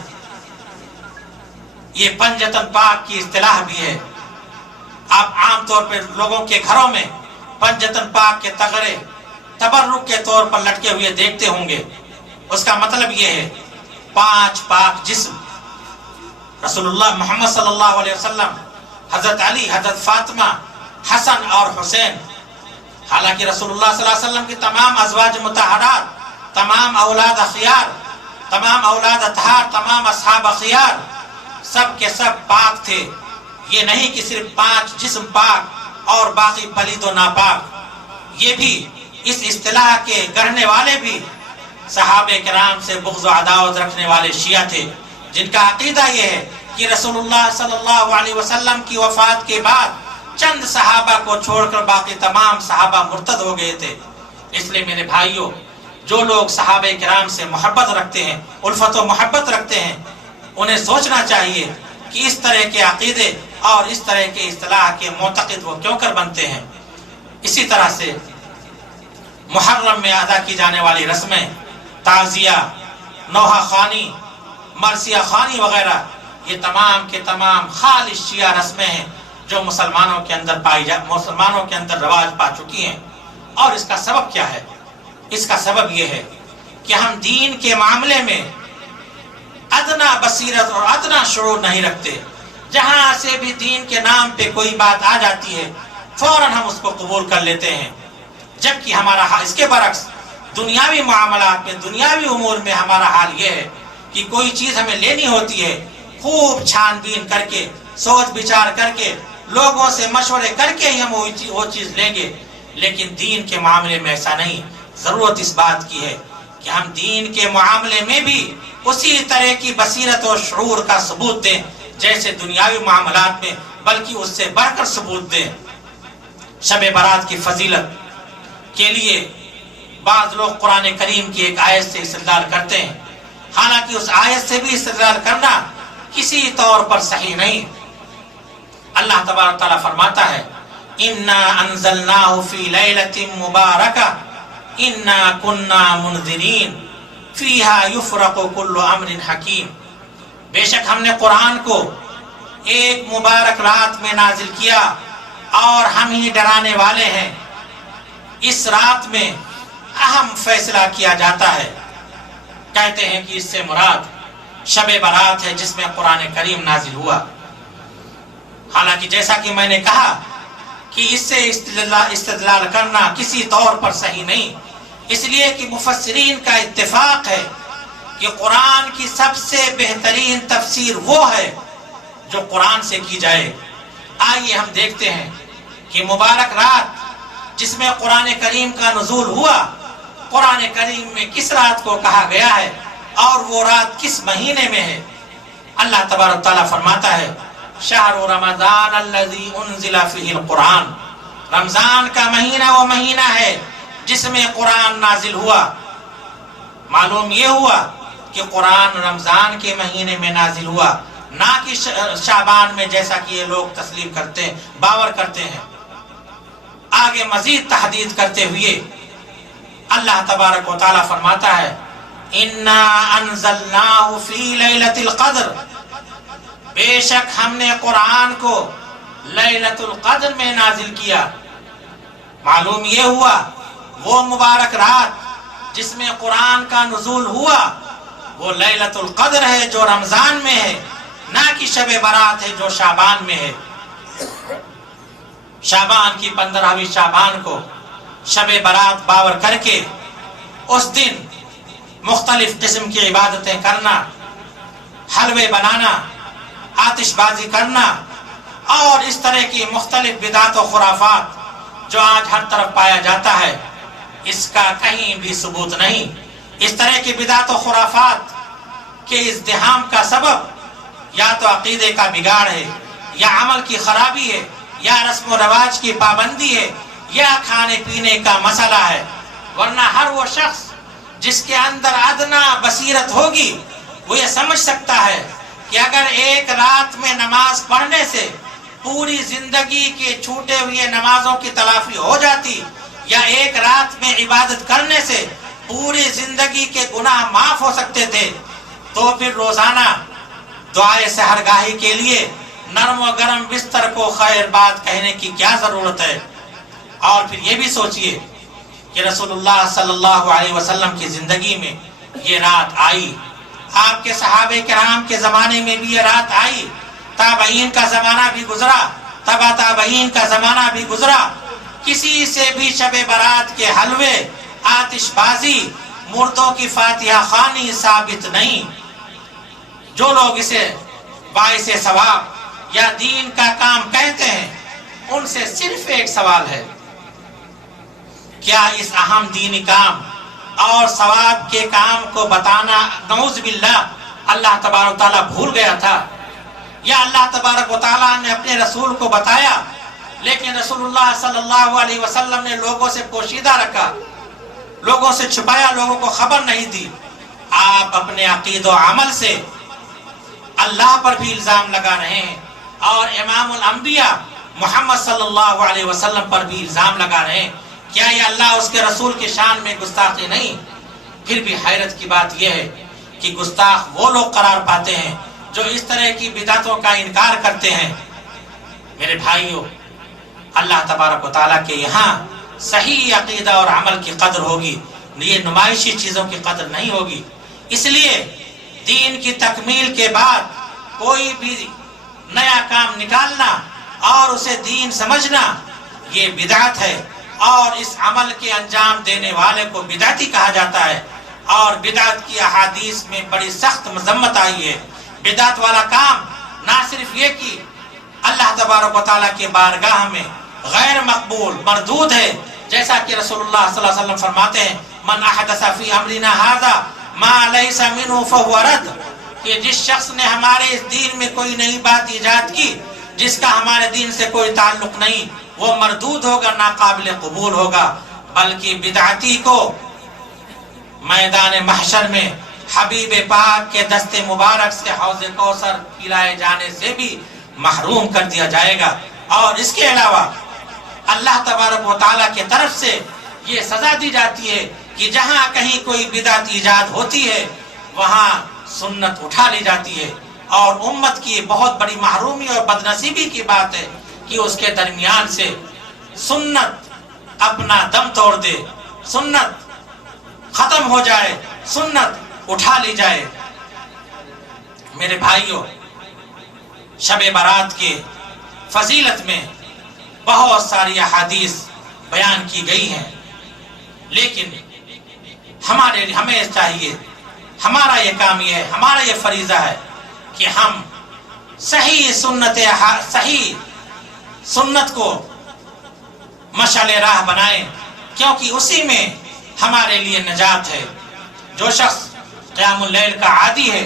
یہ پنجتن پاک کی اصطلاح بھی ہے۔ آپ عام طور پر لوگوں کے گھروں میں پنجتن پاک کے تغرے تبرک کے طور پر لٹکے ہوئے دیکھتے ہوں گے۔ اس کا مطلب یہ ہے 5 پاک جسم، رسول اللہ محمد صلی اللہ علیہ وسلم، حضرت علی، حضرت فاطمہ، حسن اور حسین۔ حالانکہ رسول اللہ صلی اللہ علیہ وسلم کی تمام ازواج مطہرات، تمام اولاد اخیار، تمام اولاد اطہار، تمام اصحاب اخیار، سب کے سب پاک تھے۔ یہ نہیں کہ صرف 5 جسم پاک اور باقی پلید و ناپاک۔ یہ بھی اس اصطلاح کے گڑھنے والے بھی صحابہ کرام سے بغض و عداوت رکھنے والے شیعہ تھے، جن کا عقیدہ یہ ہے کہ رسول اللہ صلی اللہ علیہ وسلم کی وفات کے بعد چند صحابہ کو چھوڑ کر باقی تمام صحابہ مرتد ہو گئے تھے۔ اس لیے میرے بھائیوں، جو لوگ صحابہ کرام سے محبت رکھتے ہیں، الفت و محبت رکھتے ہیں، انہیں سوچنا چاہیے کہ اس طرح کے عقیدے اور اس طرح کے اصطلاح کے معتقد وہ کیوں کر بنتے ہیں۔ اسی طرح سے محرم میں ادا کی جانے والی رسمیں، تعزیہ، نوحہ خوانی، مرثیہ خوانی وغیرہ، یہ تمام کے تمام خالص شیعہ رسمیں ہیں جو مسلمانوں کے اندر رواج پا چکی ہیں۔ اور اس کا سبب کیا ہے؟ اس کا سبب یہ ہے کہ ہم دین کے معاملے میں ادنا بصیرت اور ادنا شعور نہیں رکھتے۔ جہاں سے بھی دین کے نام پہ کوئی بات آ جاتی ہے، فوراً ہم اس کو قبول کر لیتے ہیں، جبکہ ہمارا حال اس کے برعکس دنیاوی معاملات میں، دنیاوی امور میں ہمارا حال یہ ہے کہ کوئی چیز ہمیں لینی ہوتی ہے، خوب چھان بین کر کے، سوچ بچار کر کے، لوگوں سے مشورے کر کے ہی ہم وہ چیز لیں گے۔ لیکن دین کے معاملے میں ایسا نہیں۔ ضرورت اس بات کی ہے کہ ہم دین کے معاملے میں بھی اسی طرح کی بصیرت اور شعور کا ثبوت دیں جیسے دنیاوی معاملات میں، بلکہ اس سے بڑھ کر ثبوت دیں۔ شب برات کی فضیلت کے لیے بعض لوگ قرآن کریم کی ایک آیت سے استدلال کرتے ہیں، حالانکہ اس آیت سے بھی استدلال کرنا کسی طور پر صحیح نہیں۔ اللہ تبارک تعالیٰ فرماتا ہے، اِنَّا أَنزَلْنَاهُ فِي لَيْلَةٍ مُبَارَكَةٍ اِنَّا كُنَّا مُنذِرِينَ فِيهَا يُفْرَقُ كُلُّ أَمْرٍ حَكِيمٍ۔ بے شک ہم نے قرآن کو ایک مبارک رات میں نازل کیا اور ہم ہی ڈرانے والے ہیں۔ اس رات میں اہم فیصلہ کیا جاتا ہے۔ کہتے ہیں کہ اس سے مراد شب برات ہے جس میں قرآن کریم نازل ہوا۔ حالانکہ جیسا کہ میں نے کہا کہ اس سے استدلال کرنا کسی طور پر صحیح نہیں، اس لیے کہ مفسرین کا اتفاق ہے کہ قرآن کی سب سے بہترین تفسیر وہ ہے جو قرآن سے کی جائے۔ آئیے ہم دیکھتے ہیں کہ مبارک رات جس میں قرآن کریم کا نزول ہوا، قرآن کریم میں کس رات کو کہا گیا ہے اور وہ رات کس مہینے میں ہے۔ اللہ تبارک تعالیٰ فرماتا ہے شہر رمضان الذی انزل فیہ القرآن، رمضان کا مہینہ وہ مہینہ ہے جس میں قرآن نازل ہوا۔ معلوم یہ ہوا کہ قرآن رمضان کے مہینے میں نازل ہوا، نہ کہ شعبان میں جیسا کہ یہ لوگ تسلیم کرتے ہیں، باور کرتے ہیں۔ آگے مزید تحدید کرتے ہوئے اللہ تبارک و تعالیٰ فرماتا ہے اِنَّا أَنزَلْنَاهُ فِي لَيْلَةِ الْقَدْرِ، بے شک ہم نے قرآن کو لیلۃ القدر میں نازل کیا۔ معلوم یہ ہوا وہ مبارک رات جس میں قرآن کا نزول ہوا وہ لیلۃ القدر ہے جو رمضان میں ہے، نہ کہ شب برات ہے جو شعبان میں ہے۔ شعبان کی 15ویں شعبان کو شب برات باور کر کے اس دن مختلف قسم کی عبادتیں کرنا، حلوے بنانا، آتش بازی کرنا اور اس طرح کی مختلف بدعات و خرافات جو آج ہر طرف پایا جاتا ہے، اس کا کہیں بھی ثبوت نہیں۔ اس طرح کی بدعات و خرافات کے ازدحام کا سبب یا تو عقیدے کا بگاڑ ہے، یا عمل کی خرابی ہے، یا رسم و رواج کی پابندی ہے، یا کھانے پینے کا مسئلہ ہے۔ ورنہ ہر وہ شخص جس کے اندر ادنا بصیرت ہوگی وہ یہ سمجھ سکتا ہے کہ اگر ایک رات میں نماز پڑھنے سے پوری زندگی کے چھوٹے ہوئے نمازوں کی تلافی ہو جاتی، یا ایک رات میں عبادت کرنے سے پوری زندگی کے گناہ معاف ہو سکتے تھے، تو پھر روزانہ دعائے سحرگاہی کے لیے نرم و گرم بستر کو خیر بات کہنے کی کیا ضرورت ہے؟ اور پھر یہ بھی سوچئے کہ رسول اللہ صلی اللہ علیہ وسلم کی زندگی میں یہ رات آئی، آپ کے صحابہ کرام کے زمانے میں بھی یہ رات آئی، تابعین کا زمانہ بھی گزرا، تبع تابعین کا زمانہ بھی گزرا، کسی سے بھی شب برات کے حلوے، آتش بازی، مردوں کی فاتحہ خوانی ثابت نہیں۔ جو لوگ اسے باعث ثواب یا دین کا کام کہتے ہیں ان سے صرف ایک سوال ہے، کیا اس اہم دینی کام اور ثواب کے کام کو بتانا نعوذ باللہ اللہ تبارک و تعالیٰ بھول گیا تھا، یا اللہ تبارک و تعالیٰ نے اپنے رسول کو بتایا لیکن رسول اللہ صلی اللہ علیہ وسلم نے لوگوں سے پوشیدہ رکھا، لوگوں سے چھپایا، لوگوں کو خبر نہیں دی۔ آپ اپنے عقید و عمل سے اللہ پر بھی الزام لگا رہے ہیں اور امام الانبیاء محمد صلی اللہ علیہ وسلم پر بھی الزام لگا رہے ہیں۔ کیا یہ اللہ اس کے رسول کی شان میں گستاخی نہیں؟ پھر بھی حیرت کی بات یہ ہے کہ گستاخ وہ لوگ قرار پاتے ہیں جو اس طرح کی بدعتوں کا انکار کرتے ہیں۔ میرے بھائیوں، اللہ تبارک و تعالیٰ کے یہاں صحیح عقیدہ اور عمل کی قدر ہوگی، یہ نمائشی چیزوں کی قدر نہیں ہوگی۔ اس لیے دین کی تکمیل کے بعد کوئی بھی نیا کام نکالنا اور اسے دین سمجھنا یہ بدعت ہے، اور اس عمل کے انجام دینے والے کو بدعتی کہا جاتا ہے، اور بدعت کی احادیث میں بڑی سخت مذمت آئی ہے۔ بدعت والا کام نہ صرف یہ کہ اللہ تبارک و تعالیٰ کے بارگاہ میں غیر مقبول مردود ہے، جیسا کہ رسول اللہ صلی اللہ علیہ وسلم فرماتے ہیں من احدث فی امرنا ھذا ما لیس منہ فہو رد، کہ جس شخص نے ہمارے اس دین میں کوئی نئی بات ایجاد کی جس کا ہمارے دین سے کوئی تعلق نہیں، وہ مردود ہوگا، ناقابل قبول ہوگا۔ بلکہ بدعتی کو میدان محشر میں حبیب پاک کے دست مبارک سے حوض کوثر پلائے جانے سے بھی محروم کر دیا جائے گا۔ اور اس کے علاوہ اللہ تبارک و تعالیٰ کی طرف سے یہ سزا دی جاتی ہے کہ جہاں کہیں کوئی بدعت ایجاد ہوتی ہے وہاں سنت اٹھا لی جاتی ہے، اور امت کی بہت بڑی محرومی اور بدنصیبی کی بات ہے کہ اس کے درمیان سے سنت اپنا دم توڑ دے، سنت ختم ہو جائے، سنت اٹھا لی جائے۔ میرے بھائیوں، شب برات کے فضیلت میں بہت ساری احادیث بیان کی گئی ہیں، لیکن ہمیں چاہیے، ہمارا یہ کام یہ ہے، ہمارا یہ فریضہ ہے کہ ہم صحیح سنت کو مشعل راہ بنائیں، کیونکہ اسی میں ہمارے لیے نجات ہے۔ جو شخص قیام اللیل کا عادی ہے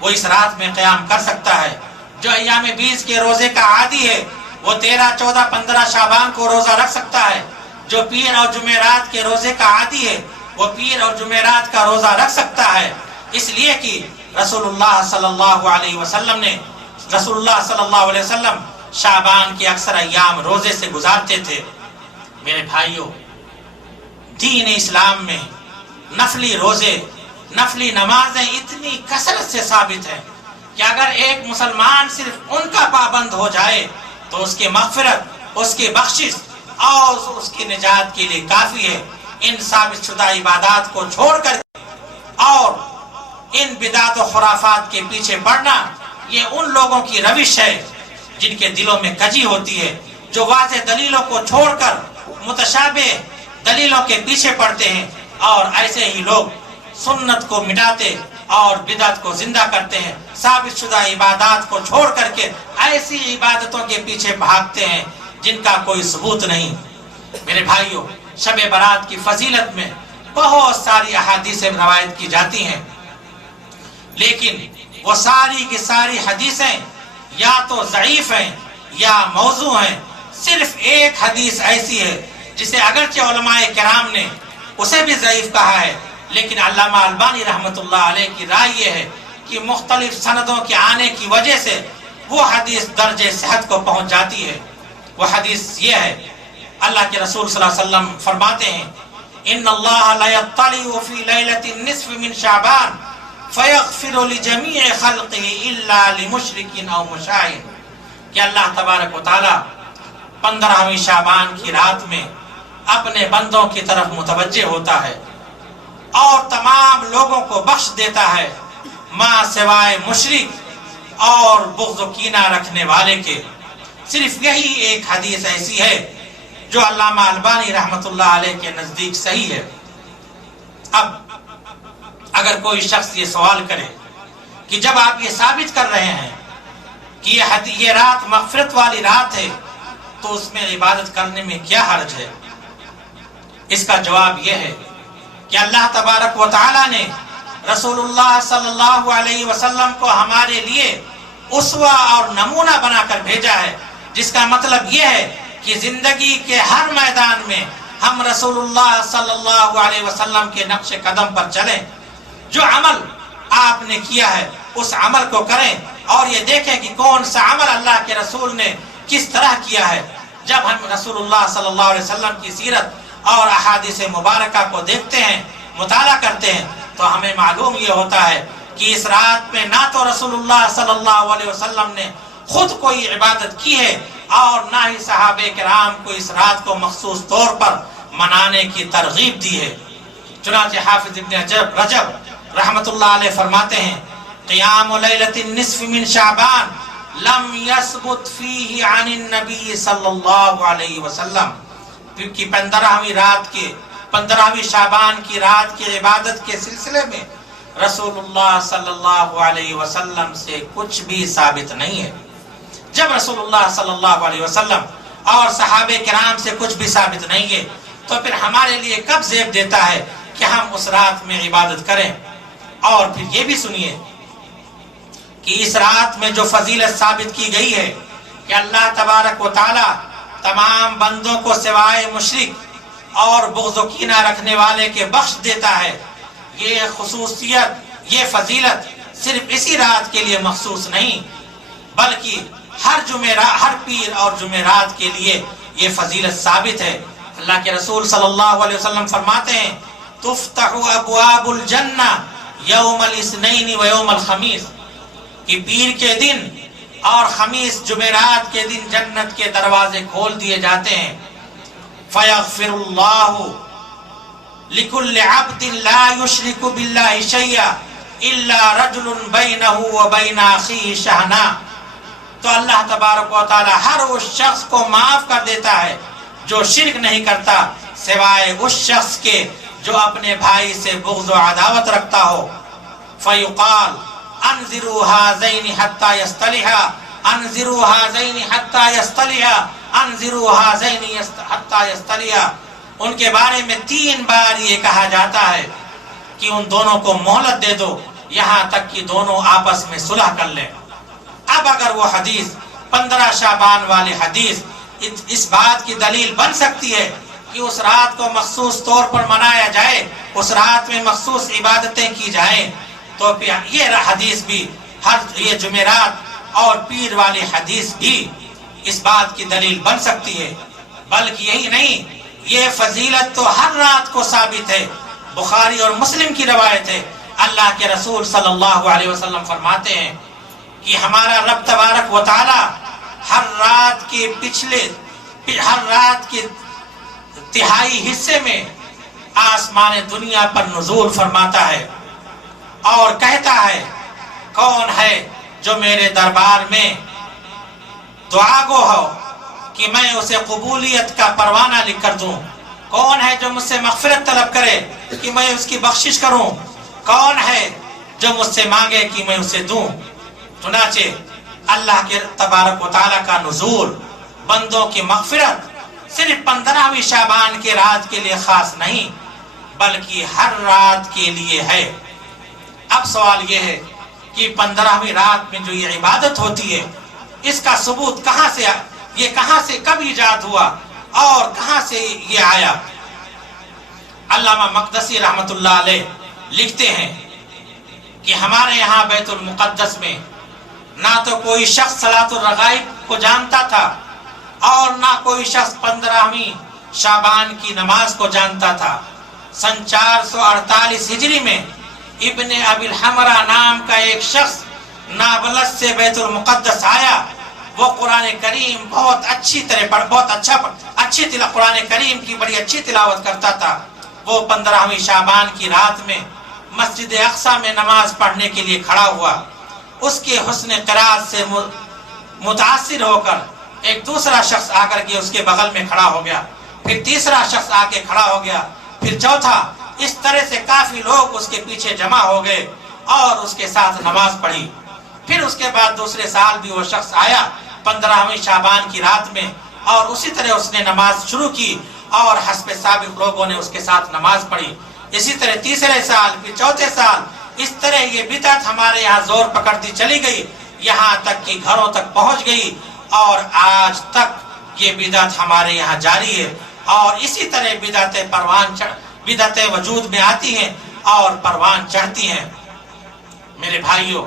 وہ اس رات میں قیام کر سکتا ہے، جو ایام 20 کے روزے کا عادی ہے وہ 13، 14، 15 شعبان کو روزہ رکھ سکتا ہے، جو پیر اور جمعرات کے روزے کا عادی ہے وہ پیر اور جمعرات کا روزہ رکھ سکتا ہے، اس لیے کہ رسول اللہ صلی اللہ علیہ وسلم شعبان کے اکثر ایام روزے سے گزارتے تھے۔ میرے بھائیوں، دین اسلام میں نفلی روزے، نفلی نمازیں اتنی کثرت سے ثابت ہیں کہ اگر ایک مسلمان صرف ان کا پابند ہو جائے تو اس کی مغفرت، اس کی بخشش اور اس کی نجات کے لیے کافی ہے۔ ان ثابت شدہ عبادات کو چھوڑ کر اور ان بدعت و خرافات کے پیچھے پڑنا، یہ ان لوگوں کی روش ہے جن کے دلوں میں کجی ہوتی ہے، جو واضح دلیلوں کو چھوڑ کر متشابہ دلیلوں کے پیچھے پڑتے ہیں، اور ایسے ہی لوگ سنت کو مٹاتے اور بدعت کو زندہ کرتے ہیں، ثابت شدہ عبادات کو چھوڑ کر کے ایسی عبادتوں کے پیچھے بھاگتے ہیں جن کا کوئی ثبوت نہیں۔ میرے بھائیوں، شب برات کی فضیلت میں بہت ساری احادیثیں روایت کی جاتی ہیں، لیکن وہ ساری کی ساری حدیثیں یا تو ضعیف ہیں یا موضوع ہیں۔ صرف ایک حدیث ایسی ہے جسے اگرچہ علماء کرام نے اسے بھی ضعیف کہا ہے، لیکن علامہ البانی رحمۃ اللہ علیہ کی رائے یہ ہے کہ مختلف سندوں کے آنے کی وجہ سے وہ حدیث درجہ صحت کو پہنچ جاتی ہے۔ وہ حدیث یہ ہے، اللہ کے رسول صلی اللہ علیہ وسلم فرماتے ہیں، ان اللہ لا یطلع فی لیلۃ النصف من شعبان فیغفر لجمیع خلقہ الا لمشرک او مشاہد، کہ اللہ تبارک و تعالی 15ویں شعبان کی رات میں اپنے بندوں کی طرف متوجہ ہوتا ہے اور تمام لوگوں کو بخش دیتا ہے ماں سوائے مشرک اور بغض و کینہ رکھنے والے کے۔ صرف یہی ایک حدیث ایسی ہے جو علامہ البانی رحمۃ اللہ علیہ کے نزدیک صحیح ہے۔ اب اگر کوئی شخص یہ سوال کرے کہ جب آپ یہ ثابت کر رہے ہیں کہ یہ رات مغفرت والی رات ہے تو اس میں عبادت کرنے میں کیا حرج ہے؟ اس کا جواب یہ ہے کہ اللہ تبارک و تعالی نے رسول اللہ صلی اللہ علیہ وسلم کو ہمارے لیے اسوہ اور نمونہ بنا کر بھیجا ہے، جس کا مطلب یہ ہے کہ زندگی کے ہر میدان میں ہم رسول اللہ صلی اللہ علیہ وسلم کے نقش قدم پر چلیں۔ جو عمل آپ نے کیا ہے اس عمل کو کریں اور یہ دیکھیں کہ کون سا عمل اللہ کے رسول نے کس طرح کیا ہے۔ جب ہم رسول اللہ صلی اللہ علیہ وسلم کی سیرت اور احادیث مبارکہ کو دیکھتے ہیں، مطالعہ کرتے ہیں، تو ہمیں معلوم یہ ہوتا ہے کہ اس رات میں نہ تو رسول اللہ صلی اللہ علیہ وسلم نے خود کوئی عبادت کی ہے اور نہ ہی صحابہ کرام کو اس رات کو مخصوص طور پر منانے کی ترغیب دی ہے۔ چنانچہ حافظ ابن رجب رحمت اللہ علیہ فرماتے ہیں، قیام لیلۃ النصف من شعبان لم یثبت فیہ عن النبی صلی اللہ علیہ وسلم، کیونکہ 15ویں شعبان کی رات کی عبادت کے سلسلے میں رسول اللہ صلی اللہ علیہ وسلم سے کچھ بھی ثابت نہیں ہے۔ جب رسول اللہ صلی اللہ علیہ وسلم اور صحابہ کرام سے کچھ بھی ثابت نہیں ہے تو پھر ہمارے لیے کب زیب دیتا ہے کہ ہم اس رات میں عبادت کریں؟ اور پھر یہ بھی سنیے کہ اس رات میں جو فضیلت ثابت کی گئی ہے کہ اللہ تبارک و تعالی تمام بندوں کو سوائے مشرک اور بغض و کینہ رکھنے والے کے بخش دیتا ہے، یہ خصوصیت، یہ فضیلت صرف اسی رات کے لیے مخصوص نہیں بلکہ ہر پیر اور جمعرات کے لیے یہ فضیلت ثابت ہے۔ اللہ کے رسول صلی اللہ علیہ وسلم فرماتے ہیں، تفتح ابواب الجنہ یوم الاثنین و یوم الخمیس، کہ پیر کے دن اور خمیس جمعرات کے دن جنت کے دروازے کھول دیے جاتے ہیں۔ فیغفر اللہ لکل عبد لا یشرک باللہ شیئا الا رجل بینہ وبین اخیہ شحناء، تو اللہ تبارک و تعالی ہر اس شخص کو معاف کر دیتا ہے جو شرک نہیں کرتا سوائے اس شخص کے جو اپنے بھائی سے بغض و عداوت رکھتا ہو. فیقال انظروا هذین حتی یصطلحا، انظروا هذین حتی یصطلحا، انظروا هذین حتی یصطلحا. ان کے بارے میں 3 بار یہ کہا جاتا ہے کہ ان دونوں کو مہلت دے دو یہاں تک کہ دونوں آپس میں صلح کر لیں. اب اگر وہ حدیث 15 شعبان والی حدیث اس بات کی دلیل بن سکتی ہے کہ اس رات کو مخصوص طور پر منایا جائے، اس رات میں مخصوص عبادتیں کی جائیں، تو پھر یہ حدیث بھی یہ جمعرات اور پیر والی حدیث بھی اس بات کی دلیل بن سکتی ہے. بلکہ یہی نہیں، یہ فضیلت تو ہر رات کو ثابت ہے. بخاری اور مسلم کی روایت ہے، اللہ کے رسول صلی اللہ علیہ وسلم فرماتے ہیں کہ ہمارا رب تبارک و تعالی ہر رات کے تہائی حصے میں آسمان دنیا پر نزول فرماتا ہے اور کہتا ہے کون ہے جو میرے دربار میں دعا گو ہو کہ میں اسے قبولیت کا پروانہ لکھ کر دوں، کون ہے جو مجھ سے مغفرت طلب کرے کہ میں اس کی بخشش کروں، کون ہے جو مجھ سے مانگے کہ میں اسے دوں. چنانچہ اللہ کے تبارک و تعالیٰ کا نزول، بندوں کی مغفرت صرف 15ویں شعبان کے رات کے لیے خاص نہیں بلکہ ہر رات کے لیے ہے. اب سوال یہ ہے کہ 15ویں رات میں جو یہ عبادت ہوتی ہے اس کا ثبوت کہاں سے کب ایجاد ہوا اور کہاں سے یہ آیا؟ علامہ مقدسی رحمت اللہ علیہ لکھتے ہیں کہ ہمارے یہاں بیت المقدس میں نہ تو کوئی شخص صلاۃ الرغائب کو جانتا تھا اور نہ کوئی شخص 15ویں شعبان کی نماز کو جانتا تھا. سن 448 ہجری میں ابن ابی الحمرہ نام کا ایک شخص نابلس سے بیت المقدس آیا. وہ قرآن کریم بہت اچھی قرآن کریم کی بڑی اچھی تلاوت کرتا تھا. وہ 15ویں شعبان کی رات میں مسجد اقصی میں نماز پڑھنے کے لیے کھڑا ہوا. اس کے حسن قرات سے متاثر ہو کر ایک دوسرا شخص آ کر کے اس کے بغل میں کھڑا ہو گیا، پھر تیسرا شخص آ کے کھڑا ہو گیا، پھر چوتھا. اس طرح سے کافی لوگ اس کے پیچھے جمع ہو گئے اور اس کے ساتھ نماز پڑھی. پھر اس کے بعد دوسرے سال بھی وہ شخص آیا 15ویں شعبان کی رات میں اور اسی طرح اس نے نماز شروع کی اور حسب سابق لوگوں نے اس کے ساتھ نماز پڑھی. اسی طرح تیسرے سال پھر چوتھے سال اس طرح یہ بدعت ہمارے یہاں زور پکڑتی چلی گئی یہاں تک کہ گھروں تک پہنچ گئی اور آج تک یہ بدعت ہمارے یہاں جاری ہے. اور اسی طرح بدعتیں وجود میں آتی ہیں اور پروان چڑھتی ہیں. میرے بھائیوں،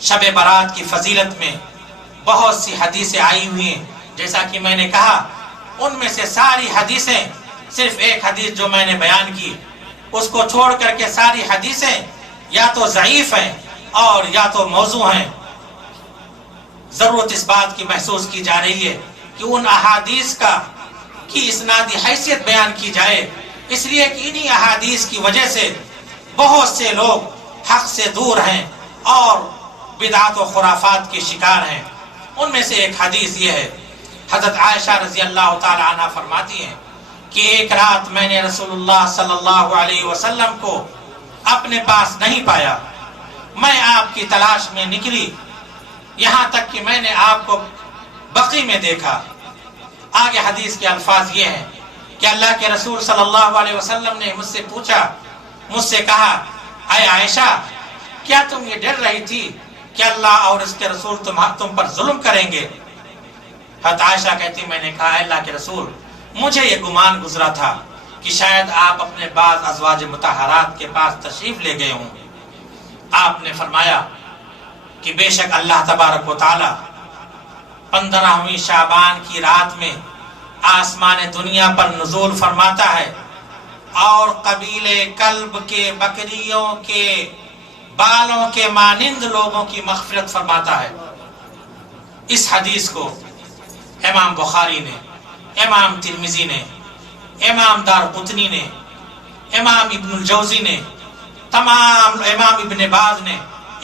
شب برات کی فضیلت میں بہت سی حدیثیں آئی ہوئی ہیں. جیسا کہ میں نے کہا ان میں سے ساری حدیثیں، صرف ایک حدیث جو میں نے بیان کی اس کو چھوڑ کر کے ساری حدیثیں یا تو ضعیف ہیں اور یا تو موضوع ہیں. ضرورت اس بات کی محسوس کی جا رہی ہے کہ ان احادیث کی اسنادی حیثیت بیان کی جائے، اس لیے کہ انہی احادیث کی وجہ سے بہت سے لوگ حق سے دور ہیں اور بدعات و خرافات کے شکار ہیں. ان میں سے ایک حدیث یہ ہے، حضرت عائشہ رضی اللہ تعالی عنہ فرماتی ہیں کہ ایک رات میں نے رسول اللہ صلی اللہ علیہ وسلم کو اپنے پاس نہیں پایا. میں آپ کی تلاش میں نکلی یہاں تک کہ میں نے آپ کو بقی میں دیکھا. آگے حدیث کے الفاظ یہ ہیں کہ اللہ کے رسول صلی اللہ علیہ وسلم نے مجھ سے کہا، اے عائشہ، کیا تم یہ ڈر رہی تھی کہ اللہ اور اس کے رسول تم پر ظلم کریں گے؟ حضرت عائشہ کہتی، میں نے کہا اے اللہ کے رسول، مجھے یہ گمان گزرا تھا کہ شاید آپ اپنے بعض ازواج مطہرات کے پاس تشریف لے گئے ہوں. آپ نے فرمایا کہ بے شک اللہ تبارک و تعالی 15ویں شعبان کی رات میں آسمان دنیا پر نزول فرماتا ہے اور قبیلے کلب کے، بکریوں کے بالوں کے مانند لوگوں کی مغفرت فرماتا ہے. اس حدیث کو امام بخاری نے، امام ترمذی نے، امام دارقطنی نے، امام ابن الجوزی نے تمام امام ابن باز نے،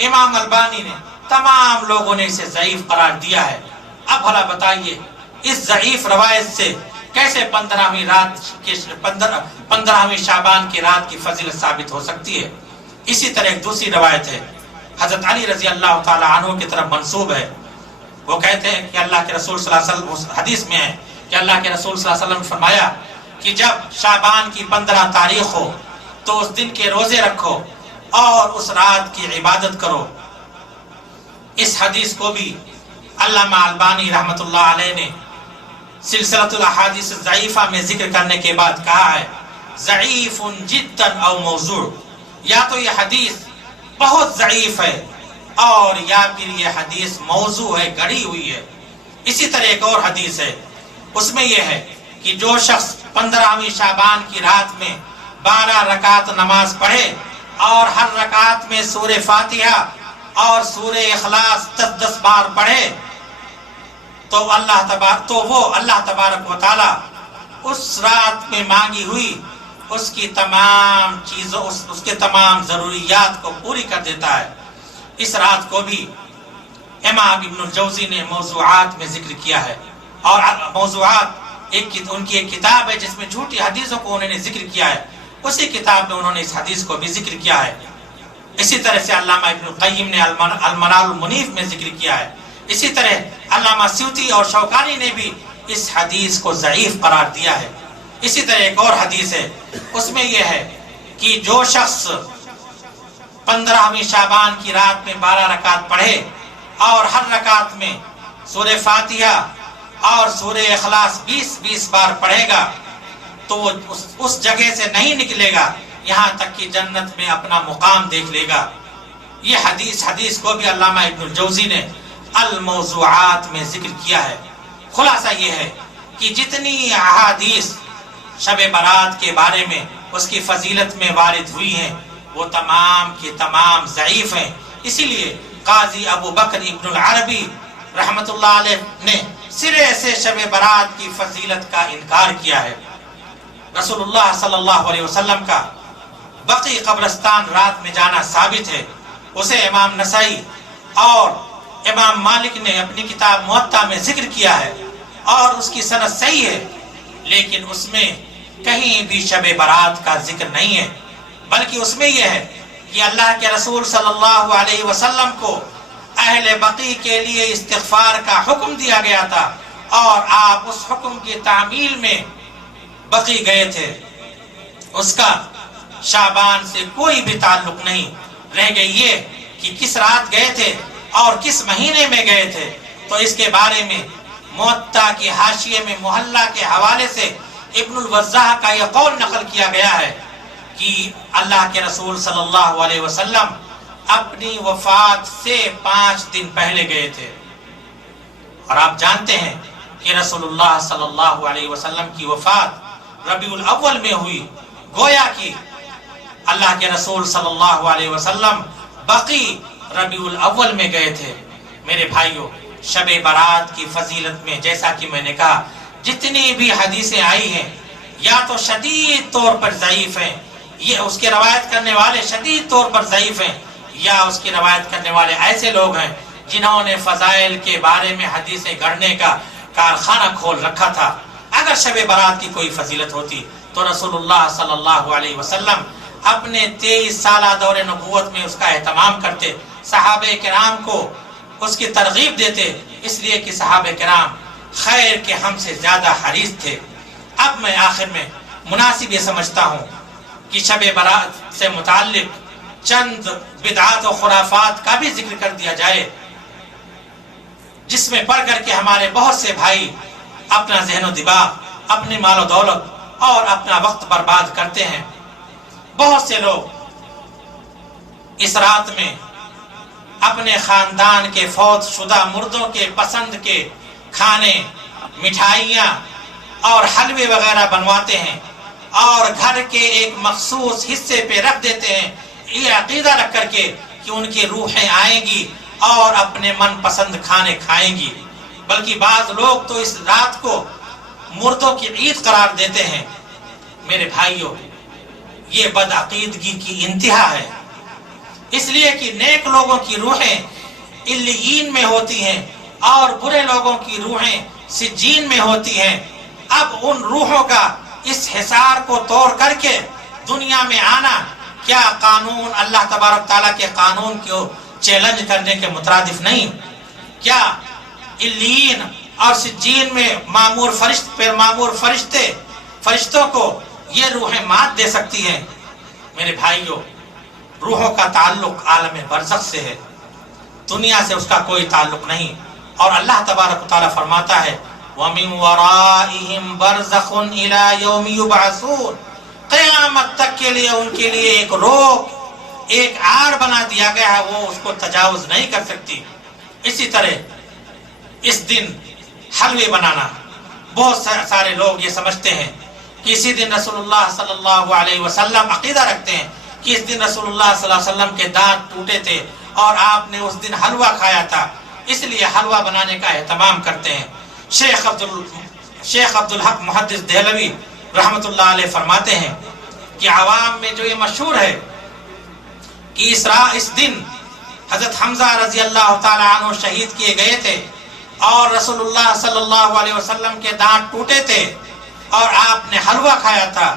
امام البانی نے، تمام لوگوں نے اسے ضعیف قرار دیا ہے۔ اب بھلا بتائیے اس ضعیف روایت سے کیسے 15ویں شعبان کی رات کی فضیلت ثابت ہو سکتی ہے؟ اسی طرح ایک دوسری روایت ہے، حضرت علی رضی اللہ تعالی عنہ کی طرف منسوب ہے، وہ کہتے ہیں کہ اللہ کے رسول صلی اللہ علیہ وسلم، حدیث میں ہے کہ اللہ کے رسول صلی اللہ علیہ وسلم نے فرمایا کہ جب شعبان کی 15 تاریخ ہو تو اس دن کے روزے رکھو اور اس رات کی عبادت کرو۔ اس حدیث کو بھی علامہ البانی رحمۃ اللہ علیہ نے سلسلۃ الاحادیث الضعیفہ میں ذکر کرنے کے بعد کہا ہے ضعیف جدا او موضوع، یا تو یہ حدیث بہت ضعیف ہے اور یا پھر یہ حدیث موضوع ہے، گڑھی ہوئی ہے۔ اسی طرح ایک اور حدیث ہے، اس میں یہ ہے کہ جو شخص 15ویں شعبان کی رات میں 12 رکعت نماز پڑھے اور ہر رکعت میں سورہ فاتحہ اور سورہ اخلاص 10 بار پڑھے تو وہ اللہ تبارک و تعالی اس رات میں مانگی ہوئی اس کی تمام چیزوں، اس کے تمام ضروریات کو پوری کر دیتا ہے۔ اس رات کو بھی امام ابن الجوزی نے موضوعات میں ذکر کیا ہے، اور موضوعات ان کی ایک کتاب ہے جس میں جھوٹی حدیثوں کو انہوں نے ذکر کیا ہے، اسی کتاب میں انہوں نے اس حدیث کو بھی ذکر کیا ہے۔ اسی طرح سے علامہ ابن القیم نے المنار المنیف میں ذکر کیا ہے، اسی طرح علامہ سیوطی اور شوکانی نے بھی اس حدیث کو ضعیف قرار دیا ہے۔ اسی طرح ایک اور حدیث ہے، اس میں یہ ہے کہ جو شخص 15ویں شعبان کی رات میں 12 رکعت پڑھے اور ہر رکعت میں سورہ فاتحہ اور سورہ اخلاص 20 بار پڑھے گا تو وہ اس جگہ سے نہیں نکلے گا یہاں تک کہ جنت میں اپنا مقام دیکھ لے گا۔ یہ حدیث کو بھی علامہ ابن الجوزی نے الموضوعات میں ذکر کیا ہے۔ خلاصہ یہ ہے کہ جتنی احادیث شب برات کے بارے میں اس کی فضیلت میں وارد ہوئی ہیں وہ تمام کی تمام ضعیف ہیں۔ اسی لیے قاضی ابو بکر ابن العربی رحمت اللہ علیہ نے سرے سے شب برات کی فضیلت کا انکار کیا ہے۔ رسول اللہ صلی اللہ علیہ وسلم کا بقی قبرستان رات میں جانا ثابت ہے، اسے امام نسائی اور امام مالک نے اپنی کتاب موطا میں ذکر کیا ہے اور اس کی سند صحیح ہے، لیکن اس میں کہیں بھی شب برات کا ذکر نہیں ہے، بلکہ اس میں یہ ہے کہ اللہ کے رسول صلی اللہ علیہ وسلم کو اہل بقی کے لیے استغفار کا حکم دیا گیا تھا اور آپ اس حکم کی تعمیل میں بقی گئے تھے، اس کا شعبان سے کوئی بھی تعلق نہیں۔ رہ گئی یہ کہ کس رات گئے تھے اور کس مہینے میں گئے تھے، تو اس کے بارے میں موطا کی حاشیے میں محلہ کے حوالے سے ابن الوضاح کا یہ قول نقل کیا گیا ہے کہ اللہ کے رسول صلی اللہ علیہ وسلم اپنی وفات سے 5 دن پہلے گئے تھے، اور آپ جانتے ہیں کہ رسول اللہ صلی اللہ علیہ وسلم کی وفات ربیع الاول میں ہوئی، گویا کہ اللہ کے رسول صلی اللہ علیہ وسلم بقی ربیع الاول میں گئے تھے۔ میرے بھائیوں، شب برات کی فضیلت میں جیسا کہ میں نے کہا جتنی بھی حدیثیں آئی ہیں یا تو شدید طور پر ضعیف ہیں، یہ اس کے روایت کرنے والے شدید طور پر ضعیف ہیں، یا اس کی روایت کرنے والے ایسے لوگ ہیں جنہوں نے فضائل کے بارے میں حدیثیں گھڑنے کا کارخانہ کھول رکھا تھا۔ اگر شب برات کی کوئی فضیلت ہوتی تو رسول اللہ صلی اللہ علیہ وسلم اپنے 23 سالہ دور نبوت میں اس کا اہتمام کرتے، صحابہ کرام کو اس کی ترغیب دیتے، اس لیے کہ صحابہ کرام خیر کے ہم سے زیادہ حریص تھے۔ اب میں آخر میں مناسب یہ سمجھتا ہوں کہ شب برات سے متعلق چند بدعات و خرافات کا بھی ذکر کر دیا جائے، جس میں پڑھ کر کے ہمارے بہت سے بھائی اپنا ذہن و دماغ، اپنی مال و دولت اور اپنا وقت برباد کرتے ہیں۔ بہت سے لوگ اس رات میں اپنے خاندان کے فوت شدہ مردوں کے پسند کے کھانے، مٹھائیاں اور حلوے وغیرہ بنواتے ہیں اور گھر کے ایک مخصوص حصے پہ رکھ دیتے ہیں، یہ عقیدہ رکھ کر کے کہ ان کی روحیں آئیں گی اور اپنے من پسند کھانے کھائیں گی، بلکہ بعض لوگ تو اس رات کو مردوں کی عید قرار دیتے ہیں۔ میرے بھائیوں، یہ بدعقیدگی کی انتہا ہے۔ اس لیے کہ نیک لوگوں کی روحیں علیین میں ہوتی ہیں اور برے لوگوں کی روحیں سجین میں ہوتی ہیں۔ اب ان روحوں کا اس حصار کو توڑ کر کے دنیا میں آنا کیا قانون اللہ تبارک تعالیٰ کے قانون کو چیلنج کرنے کے مترادف نہیں؟ کیا علیین اور سجین میں معمور فرشتوں کو یہ روحیں مات دے سکتی ہیں؟ میرے بھائیوں، روحوں کا تعلق عالم برزخ سے ہے، دنیا سے اس کا کوئی تعلق نہیں۔ اور اللہ تبارک و تعالیٰ فرماتا ہے وَمِن وَرَائِهِمْ بَرْزَخٌ إِلَى يَوْمِ يُبْعَثُونَ، قیامت تک کے لیے ان کے لیے ایک روک، ایک آڑ بنا دیا گیا ہے، وہ اس کو تجاوز نہیں کر سکتی۔ اسی طرح اس دن حلوے بنانا، بہت سارے لوگ یہ سمجھتے ہیں کہ اسی دن رسول اللہ صلی اللہ علیہ وسلم عقیدہ رکھتے ہیں کہ اس دن رسول اللہ صلی اللہ علیہ وسلم کے دانت ٹوٹے تھے اور آپ نے اس دن حلوہ کھایا تھا، اس لیے حلوہ بنانے کا اہتمام کرتے ہیں۔ شیخ عبدالحق محدث دہلوی رحمت اللہ علیہ فرماتے ہیں کہ عوام میں جو یہ مشہور ہے کہ اس دن حضرت حمزہ رضی اللہ تعالی عنہ شہید کیے گئے تھے اور رسول اللہ صلی اللہ علیہ وسلم کے دانت ٹوٹے تھے اور آپ نے حلوہ کھایا تھا،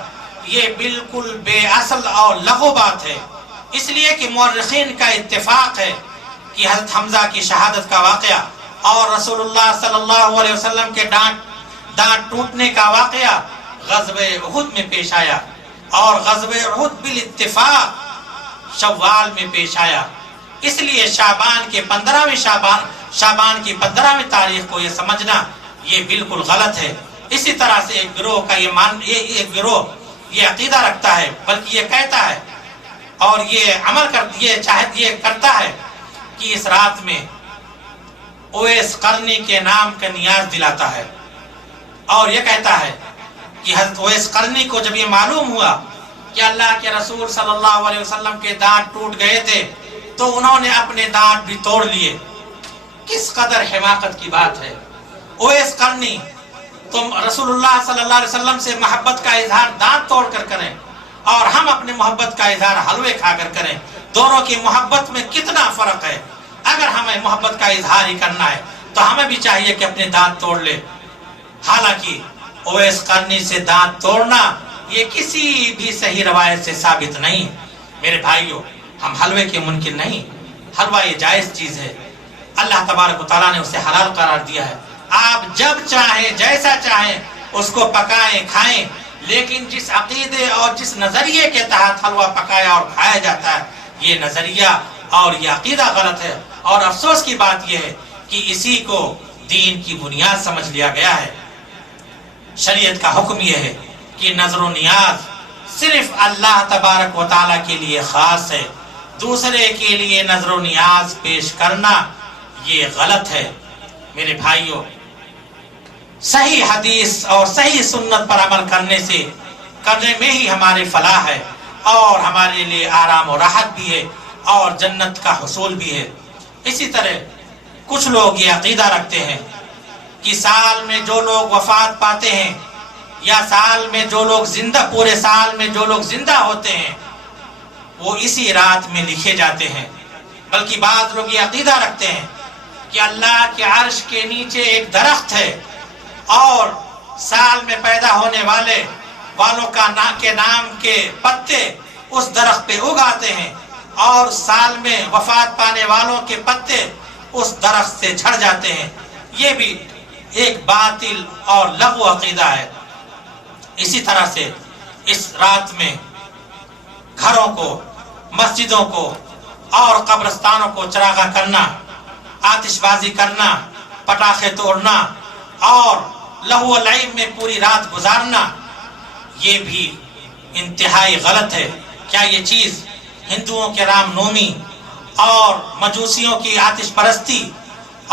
یہ بالکل بے اصل اور لغو بات ہے۔ اس لیے کہ مورخین کا اتفاق ہے کہ حضرت حمزہ کی شہادت کا واقعہ اور رسول اللہ صلی اللہ علیہ وسلم کے دانت ٹوٹنے کا واقعہ غزوہ احد میں پیش آیا، اور غزوہ احد بالاتفاق شوال میں پیش آیا۔ اس لیے شعبان کی 15ویں تاریخ کو یہ سمجھنا یہ بالکل غلط ہے۔ اسی طرح سے ایک گروہ یہ عقیدہ رکھتا ہے، بلکہ یہ کہتا ہے اور یہ کرتا ہے کہ اس رات میں اویس قرنی کے نام کا نیاز دلاتا ہے، اور یہ کہتا ہے کہ حضرت اویس قرنی کو جب یہ معلوم ہوا کہ اللہ کے رسول صلی اللہ علیہ وسلم کے دانت ٹوٹ گئے تھے تو انہوں نے اپنے دانت بھی توڑ لیے۔ کس قدر حماقت کی بات ہے! اویس قرنی تم رسول اللہ صلی اللہ علیہ وسلم سے محبت کا اظہار دانت توڑ کر کریں اور ہم اپنے محبت کا اظہار حلوے کھا کر کریں، دونوں کی محبت میں کتنا فرق ہے! اگر ہمیں محبت کا اظہار ہی کرنا ہے تو ہمیں بھی چاہیے کہ اپنے دانت توڑ لے۔ حالانکہ اویس قرنی سے دانت توڑنا یہ کسی بھی صحیح روایت سے ثابت نہیں۔ میرے بھائیوں، ہم حلوے کے منکر نہیں، حلوہ یہ جائز چیز ہے، اللہ تبارک و تعالیٰ نے اسے حلال قرار دیا ہے۔ آپ جب چاہیں جیسا چاہیں اس کو پکائیں کھائیں، لیکن جس عقیدے اور جس نظریے کے تحت حلوہ پکایا اور کھایا جاتا ہے یہ نظریہ اور یہ عقیدہ غلط ہے، اور افسوس کی بات یہ ہے کہ اسی کو دین کی بنیاد سمجھ لیا گیا ہے۔ شریعت کا حکم یہ ہے کہ نظر و نیاز صرف اللہ تبارک و تعالیٰ کے لیے خاص ہے، دوسرے کے لیے نظر و نیاز پیش کرنا یہ غلط ہے۔ میرے بھائیوں، صحیح حدیث اور صحیح سنت پر عمل کرنے میں ہی ہماری فلاح ہے، اور ہمارے لیے آرام و راحت بھی ہے اور جنت کا حصول بھی ہے۔ اسی طرح کچھ لوگ یہ عقیدہ رکھتے ہیں کہ سال میں جو لوگ وفات پاتے ہیں یا پورے سال میں جو لوگ زندہ ہوتے ہیں وہ اسی رات میں لکھے جاتے ہیں۔ بلکہ بعض لوگ یہ عقیدہ رکھتے ہیں کہ اللہ کے عرش کے نیچے ایک درخت ہے اور سال میں پیدا ہونے والوں کے نام کے پتے اس درخت پہ اگاتے ہیں، اور سال میں وفات پانے والوں کے پتے اس درخت سے جھڑ جاتے ہیں۔ یہ بھی ایک باطل اور لغو عقیدہ ہے۔ اسی طرح سے اس رات میں گھروں کو، مسجدوں کو اور قبرستانوں کو چراغاں کرنا، آتش بازی کرنا، پٹاخے توڑنا اور لہو و لعب میں پوری رات گزارنا یہ بھی انتہائی غلط ہے۔ کیا یہ چیز ہندوؤں کے رام نومی اور مجوسیوں کی آتش پرستی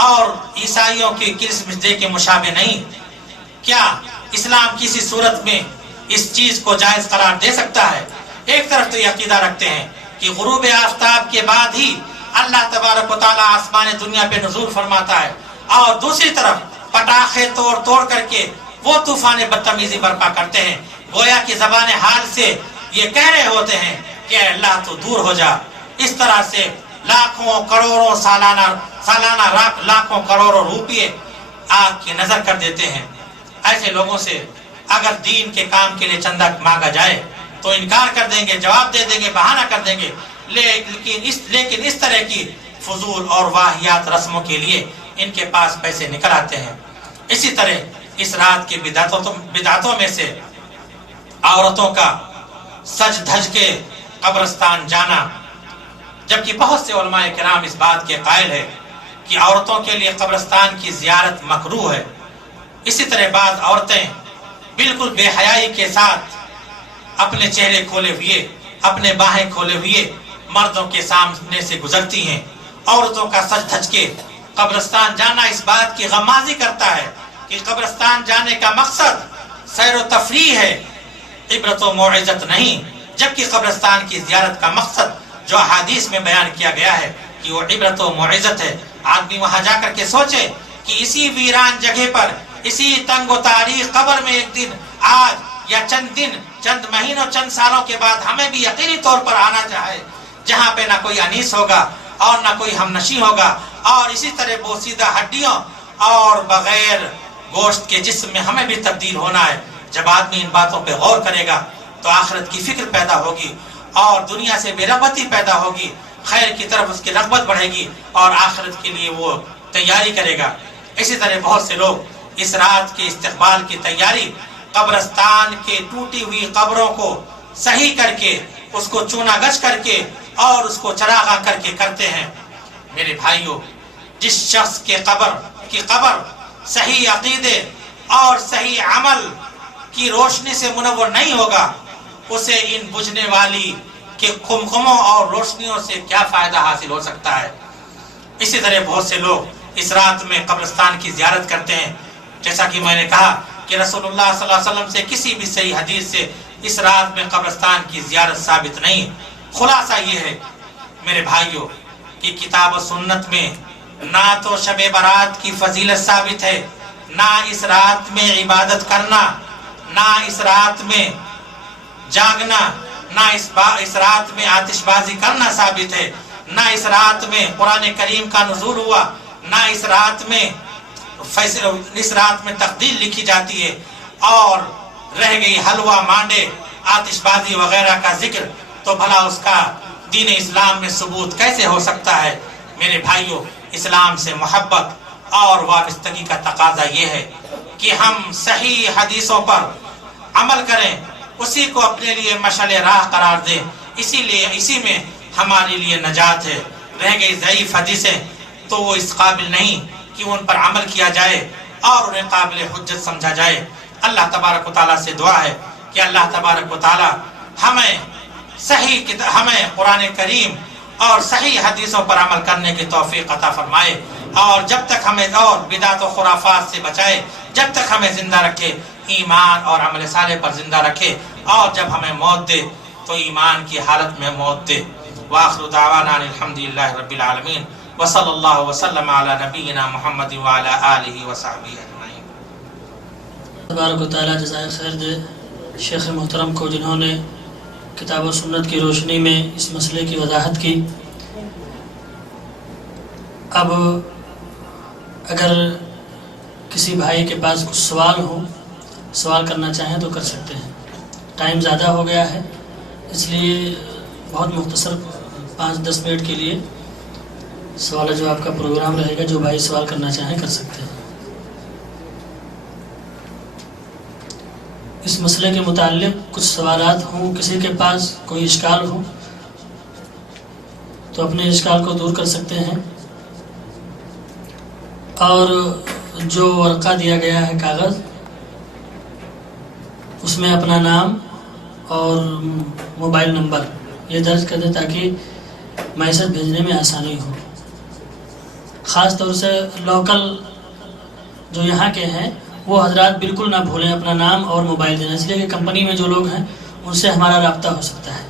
اور عیسائیوں کی کرسمس ڈے کے مشابہ نہیں؟ کیا اسلام کسی صورت میں اس چیز کو جائز قرار دے سکتا ہے؟ ایک طرف تو یہ عقیدہ رکھتے ہیں کہ غروب آفتاب کے بعد ہی اللہ تبارک و تعالیٰ آسمان دنیا پہ نزول فرماتا ہے، اور دوسری طرف پٹاخے توڑ کر کے وہ طوفان بدتمیزی برپا کرتے ہیں، گویا کہ زبان حال سے یہ کہہ رہے ہوتے ہیں کہ اے اللہ تو دور ہو جا، اس طرح سے لاکھوں کروڑوں سالانہ لاکھوں کروڑوں روپے آگ کی نظر کر دیتے ہیں۔ ایسے لوگوں سے اگر دین کے کام کے لیے چندہ مانگا جائے تو انکار کر دیں گے، جواب دے دیں گے، بہانہ کر دیں گے، لیکن اس طرح کی فضول اور واہیات رسموں کے لیے ان کے پاس پیسے نکل آتے ہیں۔ اسی طرح اس رات کی بدعتوں میں سے عورتوں کا سج دھج کے قبرستان جانا، جبکہ بہت سے علماء کرام اس بات کے قائل ہے کہ عورتوں کے لیے قبرستان کی زیارت مکروہ ہے۔ اسی طرح بعض عورتیں بالکل بے حیائی کے ساتھ اپنے چہرے کھولے ہوئے، اپنے باہیں کھولے ہوئے مردوں کے سامنے سے گزرتی ہیں۔ عورتوں کا سج دھج کے قبرستان جانا اس بات کی غمازی کرتا ہے کہ قبرستان جانے کا مقصد سیر و تفریح ہے، عبرت و موعظت نہیں، جبکہ قبرستان کی زیارت کا مقصد جو احادیث میں بیان کیا گیا ہے کہ وہ عبرت و موعظت ہے۔ آدمی وہاں جا کر کے سوچے کہ اسی ویران جگہ پر، اسی تنگ و تاریخ قبر میں ایک دن، آج یا چند دن، چند مہینوں، چند سالوں کے بعد ہمیں بھی یقینی طور پر آنا چاہے، جہاں پہ نہ کوئی انیس ہوگا اور نہ کوئی ہمنشی ہوگا، اور اسی طرح بوسیدہ ہڈیوں اور بغیر گوشت کے جسم میں ہمیں بھی تبدیل ہونا ہے۔ جب آدمی ان باتوں پہ غور کرے گا تو آخرت کی فکر پیدا ہوگی اور دنیا سے بے رغبتی پیدا ہوگی، خیر کی طرف اس کی رغبت بڑھے گی اور آخرت کے لیے وہ تیاری کرے گا۔ اسی طرح بہت سے لوگ اس رات کے استقبال کی تیاری قبرستان کے ٹوٹی ہوئی قبروں کو صحیح کر کے، اس کو چونا گچ کر کے اور اس کو چراغاں کر کے کرتے ہیں۔ میرے بھائیوں، جس شخص کے قبر صحیح عقیدے اور صحیح عمل کی روشنی سے منور نہیں ہوگا، اسے ان بجھنے والی کے خمخموں اور روشنیوں سے کیا فائدہ حاصل ہو سکتا ہے۔ اسی طرح بہت سے لوگ اس رات میں قبرستان کی زیارت کرتے ہیں، جیسا کہ میں نے کہا کہ رسول اللہ صلی اللہ علیہ وسلم سے کسی بھی صحیح حدیث سے اس رات میں قبرستان کی زیارت ثابت نہیں۔ خلاصہ یہ ہے میرے بھائیوں کہ کتاب و سنت میں نہ تو شب برات کی فضیلت ثابت ہے، نہ اس رات میں عبادت کرنا، نہ اس رات میں جاگنا، نہ اس رات میں آتش بازی کرنا ثابت ہے، نہ اس رات میں قرآن کریم کا نزول ہوا، نہ اس رات میں تقدیر لکھی جاتی ہے، اور رہ گئی حلوہ مانڈے، آتش بازی وغیرہ کا ذکر، تو بھلا اس کا دین اسلام میں ثبوت کیسے ہو سکتا ہے؟ میرے بھائیوں، اسلام سے محبت اور وابستگی کا تقاضا یہ ہے کہ ہم صحیح حدیثوں پر عمل کریں، اسی کو اپنے لیے مشعل راہ قرار دیں، اسی میں ہمارے لیے نجات ہے۔ رہ گئی ضعیف حدیثیں تو وہ اس قابل نہیں کہ ان پر عمل کیا جائے اور انہیں قابل حجت سمجھا جائے۔ اللہ تبارک و تعالیٰ سے دعا ہے کہ اللہ تبارک و تعالیٰ ہمیں قرآن کریم اور صحیح حدیثوں پر عمل کرنے کی توفیق عطا فرمائے، اور جب تک ہمیں اور بدعت و خرافات سے بچائے، جب تک ہمیں زندہ رکھے، ایمان اور عمل صالح پر زندہ رکھے، اور جب ہمیں موت دے تو ایمان کی حالت میں موت دے۔ وآخر دعوانا الحمدللہ رب العالمین، وصلی اللہ وسلم علی نبینا محمد وعلی آلہ وصحبہ اجمعین۔ تبارک و تعالیٰ جزائے خیر دے شیخ محترم کو، جنہوں نے کتاب و سنت کی روشنی میں اس مسئلے کی وضاحت کی۔ اب اگر کسی بھائی کے پاس کچھ سوال کرنا چاہیں تو کر سکتے ہیں۔ ٹائم زیادہ ہو گیا ہے، اس لیے بہت مختصر 5-10 منٹ کے لیے سوال و جواب کا پروگرام رہے گا۔ جو بھائی سوال کرنا چاہیں کر سکتے ہیں۔ اس مسئلے کے متعلق کچھ سوالات ہوں، کسی کے پاس کوئی اشکال ہو تو اپنے اشکال کو دور کر سکتے ہیں، اور جو ورقہ دیا گیا ہے کاغذ، اس میں اپنا نام اور موبائل نمبر یہ درج کر دیں تاکہ میسج بھیجنے میں آسانی ہو۔ خاص طور سے لوکل جو یہاں کے ہیں وہ حضرات بالکل نہ بھولیں اپنا نام اور موبائل دینا، اس لیے کہ کمپنی میں جو لوگ ہیں ان سے ہمارا رابطہ ہو سکتا ہے۔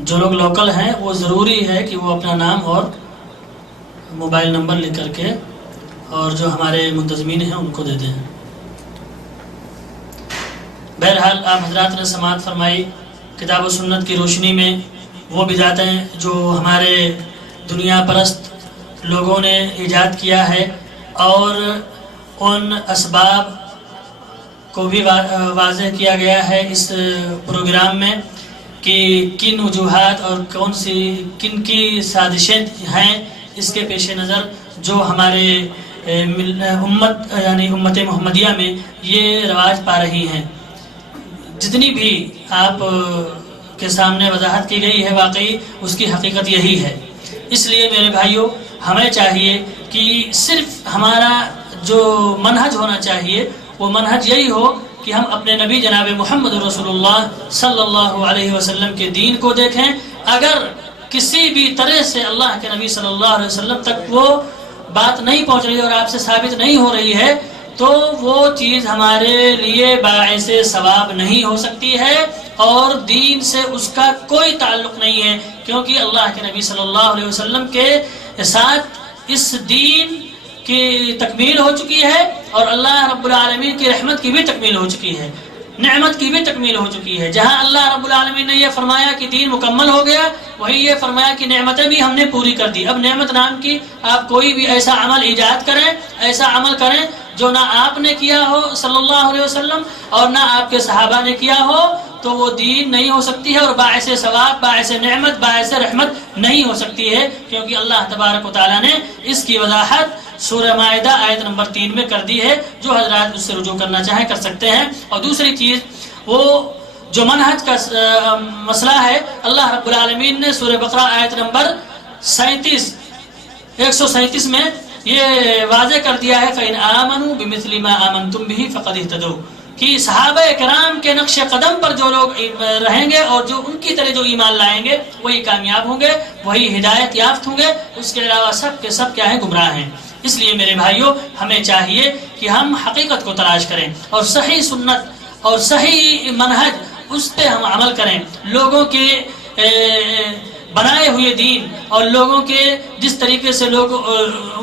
جو لوگ لوکل ہیں وہ ضروری ہے کہ وہ اپنا نام اور موبائل نمبر لکھ کر کے اور جو ہمارے منتظمین ہیں ان کو دے دیں۔ بہرحال آپ حضرات نے سماعت فرمائی، کتاب و سنت کی روشنی میں وہ بدعتیں جو ہمارے دنیا پرست لوگوں نے ایجاد کیا ہے، اور ان اسباب کو بھی واضح کیا گیا ہے اس پروگرام میں کہ کن وجوہات اور کن کی سازشیں ہیں اس کے پیش نظر جو ہمارے امت یعنی امت محمدیہ میں یہ رواج پا رہی ہیں۔ جتنی بھی آپ کے سامنے وضاحت کی گئی ہے واقعی اس کی حقیقت یہی ہے۔ اس لیے میرے بھائیوں ہمیں چاہیے کہ صرف ہمارا جو منہج ہونا چاہیے وہ منہج یہی ہو کہ ہم اپنے نبی جناب محمد رسول اللہ صلی اللہ علیہ وسلم کے دین کو دیکھیں۔ اگر کسی بھی طرح سے اللہ کے نبی صلی اللہ علیہ وسلم تک وہ بات نہیں پہنچ رہی اور آپ سے ثابت نہیں ہو رہی ہے تو وہ چیز ہمارے لیے باعث ثواب نہیں ہو سکتی ہے اور دین سے اس کا کوئی تعلق نہیں ہے، کیونکہ اللہ کے نبی صلی اللہ علیہ وسلم کے ساتھ اس دین کی تکمیل ہو چکی ہے اور اللہ رب العالمین کی رحمت کی بھی تکمیل ہو چکی ہے، نعمت کی بھی تکمیل ہو چکی ہے۔ جہاں اللہ رب العالمین نے یہ فرمایا کہ دین مکمل ہو گیا، وہی یہ فرمایا کہ نعمتیں بھی ہم نے پوری کر دی۔ اب نعمت نام کی آپ کوئی بھی ایسا عمل ایجاد کریں، ایسا عمل کریں جو نہ آپ نے کیا ہو صلی اللہ علیہ وسلم اور نہ آپ کے صحابہ نے کیا ہو، تو وہ دین نہیں ہو سکتی ہے اور باعث ثواب، باعث نعمت، باعث رحمت نہیں ہو سکتی ہے، کیونکہ اللہ تبارک و تعالیٰ نے اس کی وضاحت سورہ مائدہ آیت نمبر 3 میں کر دی ہے۔ جو حضرات اس سے رجوع کرنا چاہیں کر سکتے ہیں۔ اور دوسری چیز وہ جو منہج کا مسئلہ ہے، اللہ رب العالمین نے سورہ بقرہ آیت نمبر 137 میں یہ واضح کر دیا ہے فَإِنْ آمَنُوا بِمِثْلِ مَا آمَنْتُمْ بِهِ فَقَدِ اهْتَدَوْا، کہ صحابہ کرام کے نقش قدم پر جو لوگ رہیں گے اور جو ان کی طرح جو ایمان لائیں گے وہی کامیاب ہوں گے، وہی ہدایت یافت ہوں گے، اس کے علاوہ سب کے سب کیا ہیں؟ گمراہ ہیں۔ اس لیے میرے بھائیوں ہمیں چاہیے کہ ہم حقیقت کو تلاش کریں اور صحیح سنت اور صحیح منہج اس پہ ہم عمل کریں۔ لوگوں کے بنائے ہوئے دین اور لوگوں کے جس طریقے سے لوگ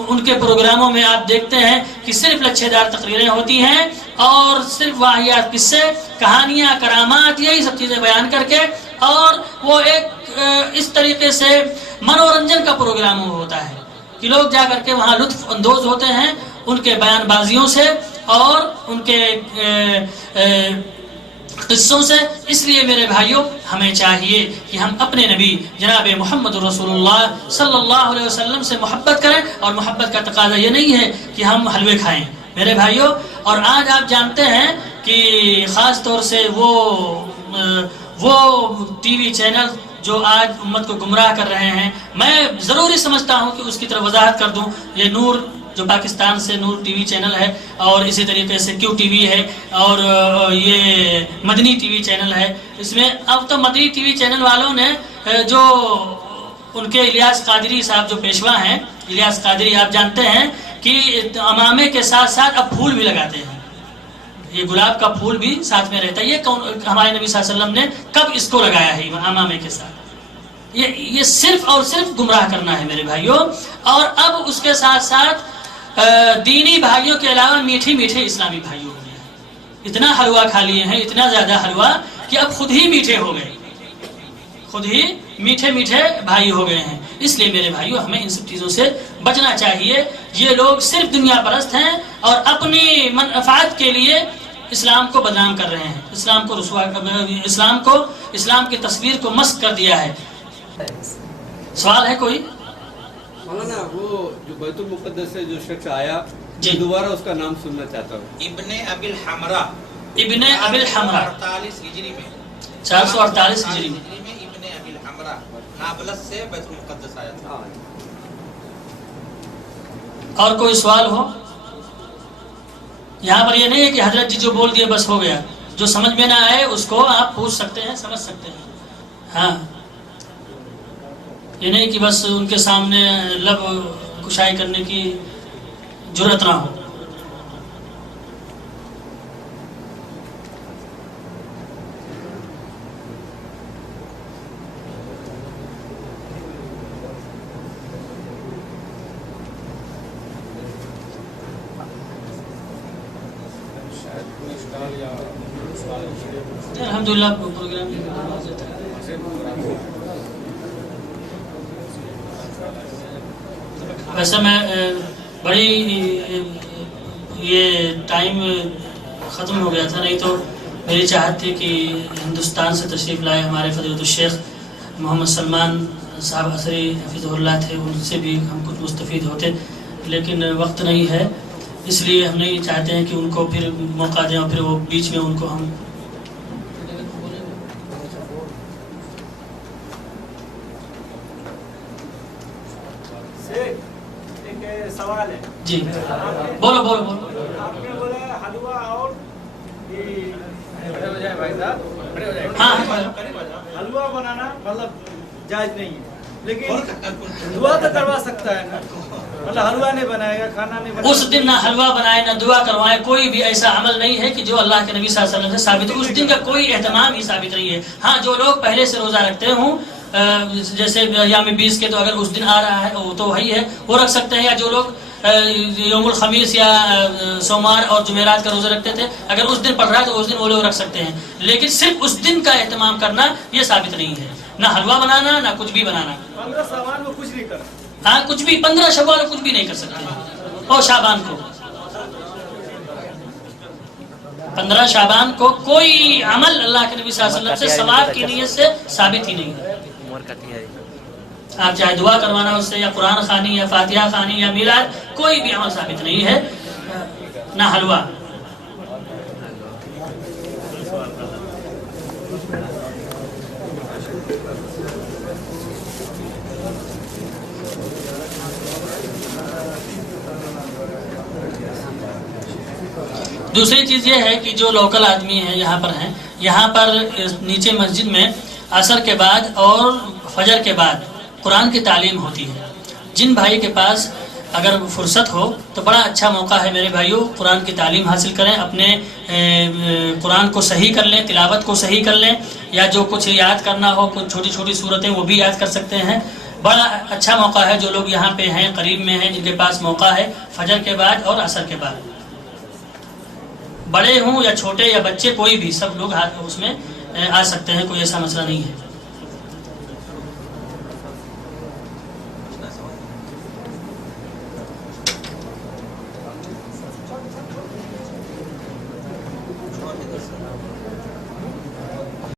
ان کے پروگراموں میں آپ دیکھتے ہیں کہ صرف لچھے دار تقریریں ہوتی ہیں اور صرف واقعات، قصے، کہانیاں، کرامات، یہی سب چیزیں بیان کر کے، اور وہ ایک اس طریقے سے منورنجن کا پروگرام ہوتا ہے کہ لوگ جا کر کے وہاں لطف اندوز ہوتے ہیں ان کے بیان بازیوں سے اور ان کے قصوں سے۔ اس لیے میرے بھائیوں ہمیں چاہیے کہ ہم اپنے نبی جناب محمد رسول اللہ صلی اللہ علیہ وسلم سے محبت کریں، اور محبت کا تقاضا یہ نہیں ہے کہ ہم حلوے کھائیں میرے بھائیوں۔ اور آج آپ جانتے ہیں کہ خاص طور سے وہ ٹی وی چینل جو آج امت کو گمراہ کر رہے ہیں، میں ضروری سمجھتا ہوں کہ اس کی طرف وضاحت کر دوں۔ یہ نور جو پاکستان سے نور ٹی وی چینل ہے، اور اسی طریقے سے کیو ٹی وی ہے، اور یہ مدنی ٹی وی چینل ہے۔ اس میں اب تو مدنی ٹی وی چینل والوں نے جو ان کے الیاس قادری صاحب جو پیشوا ہیں، الیاس قادری آپ جانتے ہیں کہ امامے کے ساتھ ساتھ اب پھول بھی لگاتے ہیں، یہ گلاب کا پھول بھی ساتھ میں رہتا ہے۔ یہ ہمارے نبی صلی اللہ علیہ وسلم نے کب اس کو لگایا ہے امامے کے ساتھ؟ یہ صرف اور صرف گمراہ کرنا ہے میرے بھائیوں۔ اور اب اس کے ساتھ ساتھ دینی بھائیوں کے علاوہ میٹھے میٹھے اسلامی بھائی ہو گئے ہیں، اتنا حلوہ کھا لیے ہیں، اتنا زیادہ حلوہ کہ اب خود ہی میٹھے ہو گئے، خود ہی میٹھے میٹھے بھائی ہو گئے ہیں۔ اس لیے میرے بھائیوں ہمیں ان سب چیزوں سے بچنا چاہیے۔ یہ لوگ صرف دنیا پرست ہیں اور اپنی منفعت کے لیے اسلام کو بدنام کر رہے ہیں، اسلام کی تصویر کو مسخ کر دیا ہے۔ سوال ہے کوئی؟ مولانا وہ جو بیت المقدس سے جو شخص آیا جی دوبارہ اس کا نام سننا چاہتا ہوں۔ ابن ابی الحمرا، ابن ابی الحمرا 448 ہجری میں 448 ہجری میں ابن ابی الحمرا نابلس سے بیت المقدس آیا تھا۔ اور کوئی سوال ہو؟ یہاں پر یہ نہیں ہے کہ حضرت جی جو بول دیے بس ہو گیا، جو سمجھ میں نہ آئے اس کو آپ پوچھ سکتے ہیں، سمجھ سکتے ہیں۔ ہاں، یہ نہیں کہ بس ان کے سامنے لب کشائی کرنے کی جرأت نہ ہو۔ الحمدللہ پروگرام ویسے میں بڑی یہ ٹائم ختم ہو گیا تھا، نہیں تو میری چاہت تھی کہ ہندوستان سے تشریف لائے ہمارے فضیلت الشیخ محمد سلمان صاحب عصری حفظہ اللہ تھے، ان سے بھی ہم کچھ مستفید ہوتے، لیکن وقت نہیں ہے، اس لیے ہم نہیں چاہتے ہیں کہ ان کو پھر موقع دیں اور پھر وہ بیچ میں ان کو ہم ایک سوال ہے جی بولو بولو بولو۔ آپ نے بولا حلوہ اور ہاں حلوہ بنانا مطلب جائز نہیں ہے، لیکن دعا تو کروا سکتا ہے نا، مطلب حلوہ نہیں بنائے گا، کھانا نہیں بنائے گا، اس دن نہ حلوہ بنائے نہ دعا کروائے، کوئی بھی ایسا عمل نہیں ہے کہ جو اللہ کے نبی صلی اللہ علیہ وسلم سے ثابت ہے، اس دن کا کوئی اہتمام ہی ثابت نہیں ہے۔ ہاں جو لوگ پہلے سے روزہ رکھتے ہوں جیسے یوم 20 کے، تو اگر اس دن آ رہا ہے وہ تو وہی ہے، وہ رکھ سکتے ہیں، یا جو لوگ یوم الخمیس یا سوموار اور جمعرات کا روزہ رکھتے تھے، اگر اس دن پڑ رہا ہے تو اس دن وہ لوگ رکھ سکتے ہیں، لیکن صرف اس دن کا اہتمام کرنا یہ ثابت نہیں ہے، نہ حلوہ بنانا نہ کچھ بھی بنانا۔ 15 سامان میں کچھ نہیں کرنا، ہاں کچھ بھی 15 شوال کچھ بھی نہیں کر سکتے، اور شعبان کو 15 شعبان کو کوئی عمل اللہ کے نبی صلی اللہ علیہ وسلم سے ثواب کی نیت سے ثابت ہی نہیں ہے۔ آپ چاہے دعا کروانا اس سے، یا قرآن خوانی یا فاتحہ خوانی یا میلاد، کوئی بھی عمل ثابت نہیں ہے، نہ حلوہ۔ دوسری چیز یہ ہے کہ جو لوکل آدمی ہیں یہاں پر ہیں، یہاں پر نیچے مسجد میں عصر کے بعد اور فجر کے بعد قرآن کی تعلیم ہوتی ہے۔ جن بھائی کے پاس اگر فرصت ہو تو بڑا اچھا موقع ہے میرے بھائیوں، قرآن کی تعلیم حاصل کریں، اپنے قرآن کو صحیح کر لیں، تلاوت کو صحیح کر لیں، یا جو کچھ یاد کرنا ہو، کچھ چھوٹی چھوٹی صورتیں وہ بھی یاد کر سکتے ہیں۔ بڑا اچھا موقع ہے، جو لوگ یہاں پہ ہیں قریب میں ہیں جن کے پاس موقع ہے، فجر کے بعد اور عصر کے بعد، بڑے ہوں یا چھوٹے یا بچے، کوئی بھی، سب لوگ اس میں آ سکتے ہیں، کوئی ایسا مسئلہ نہیں ہے۔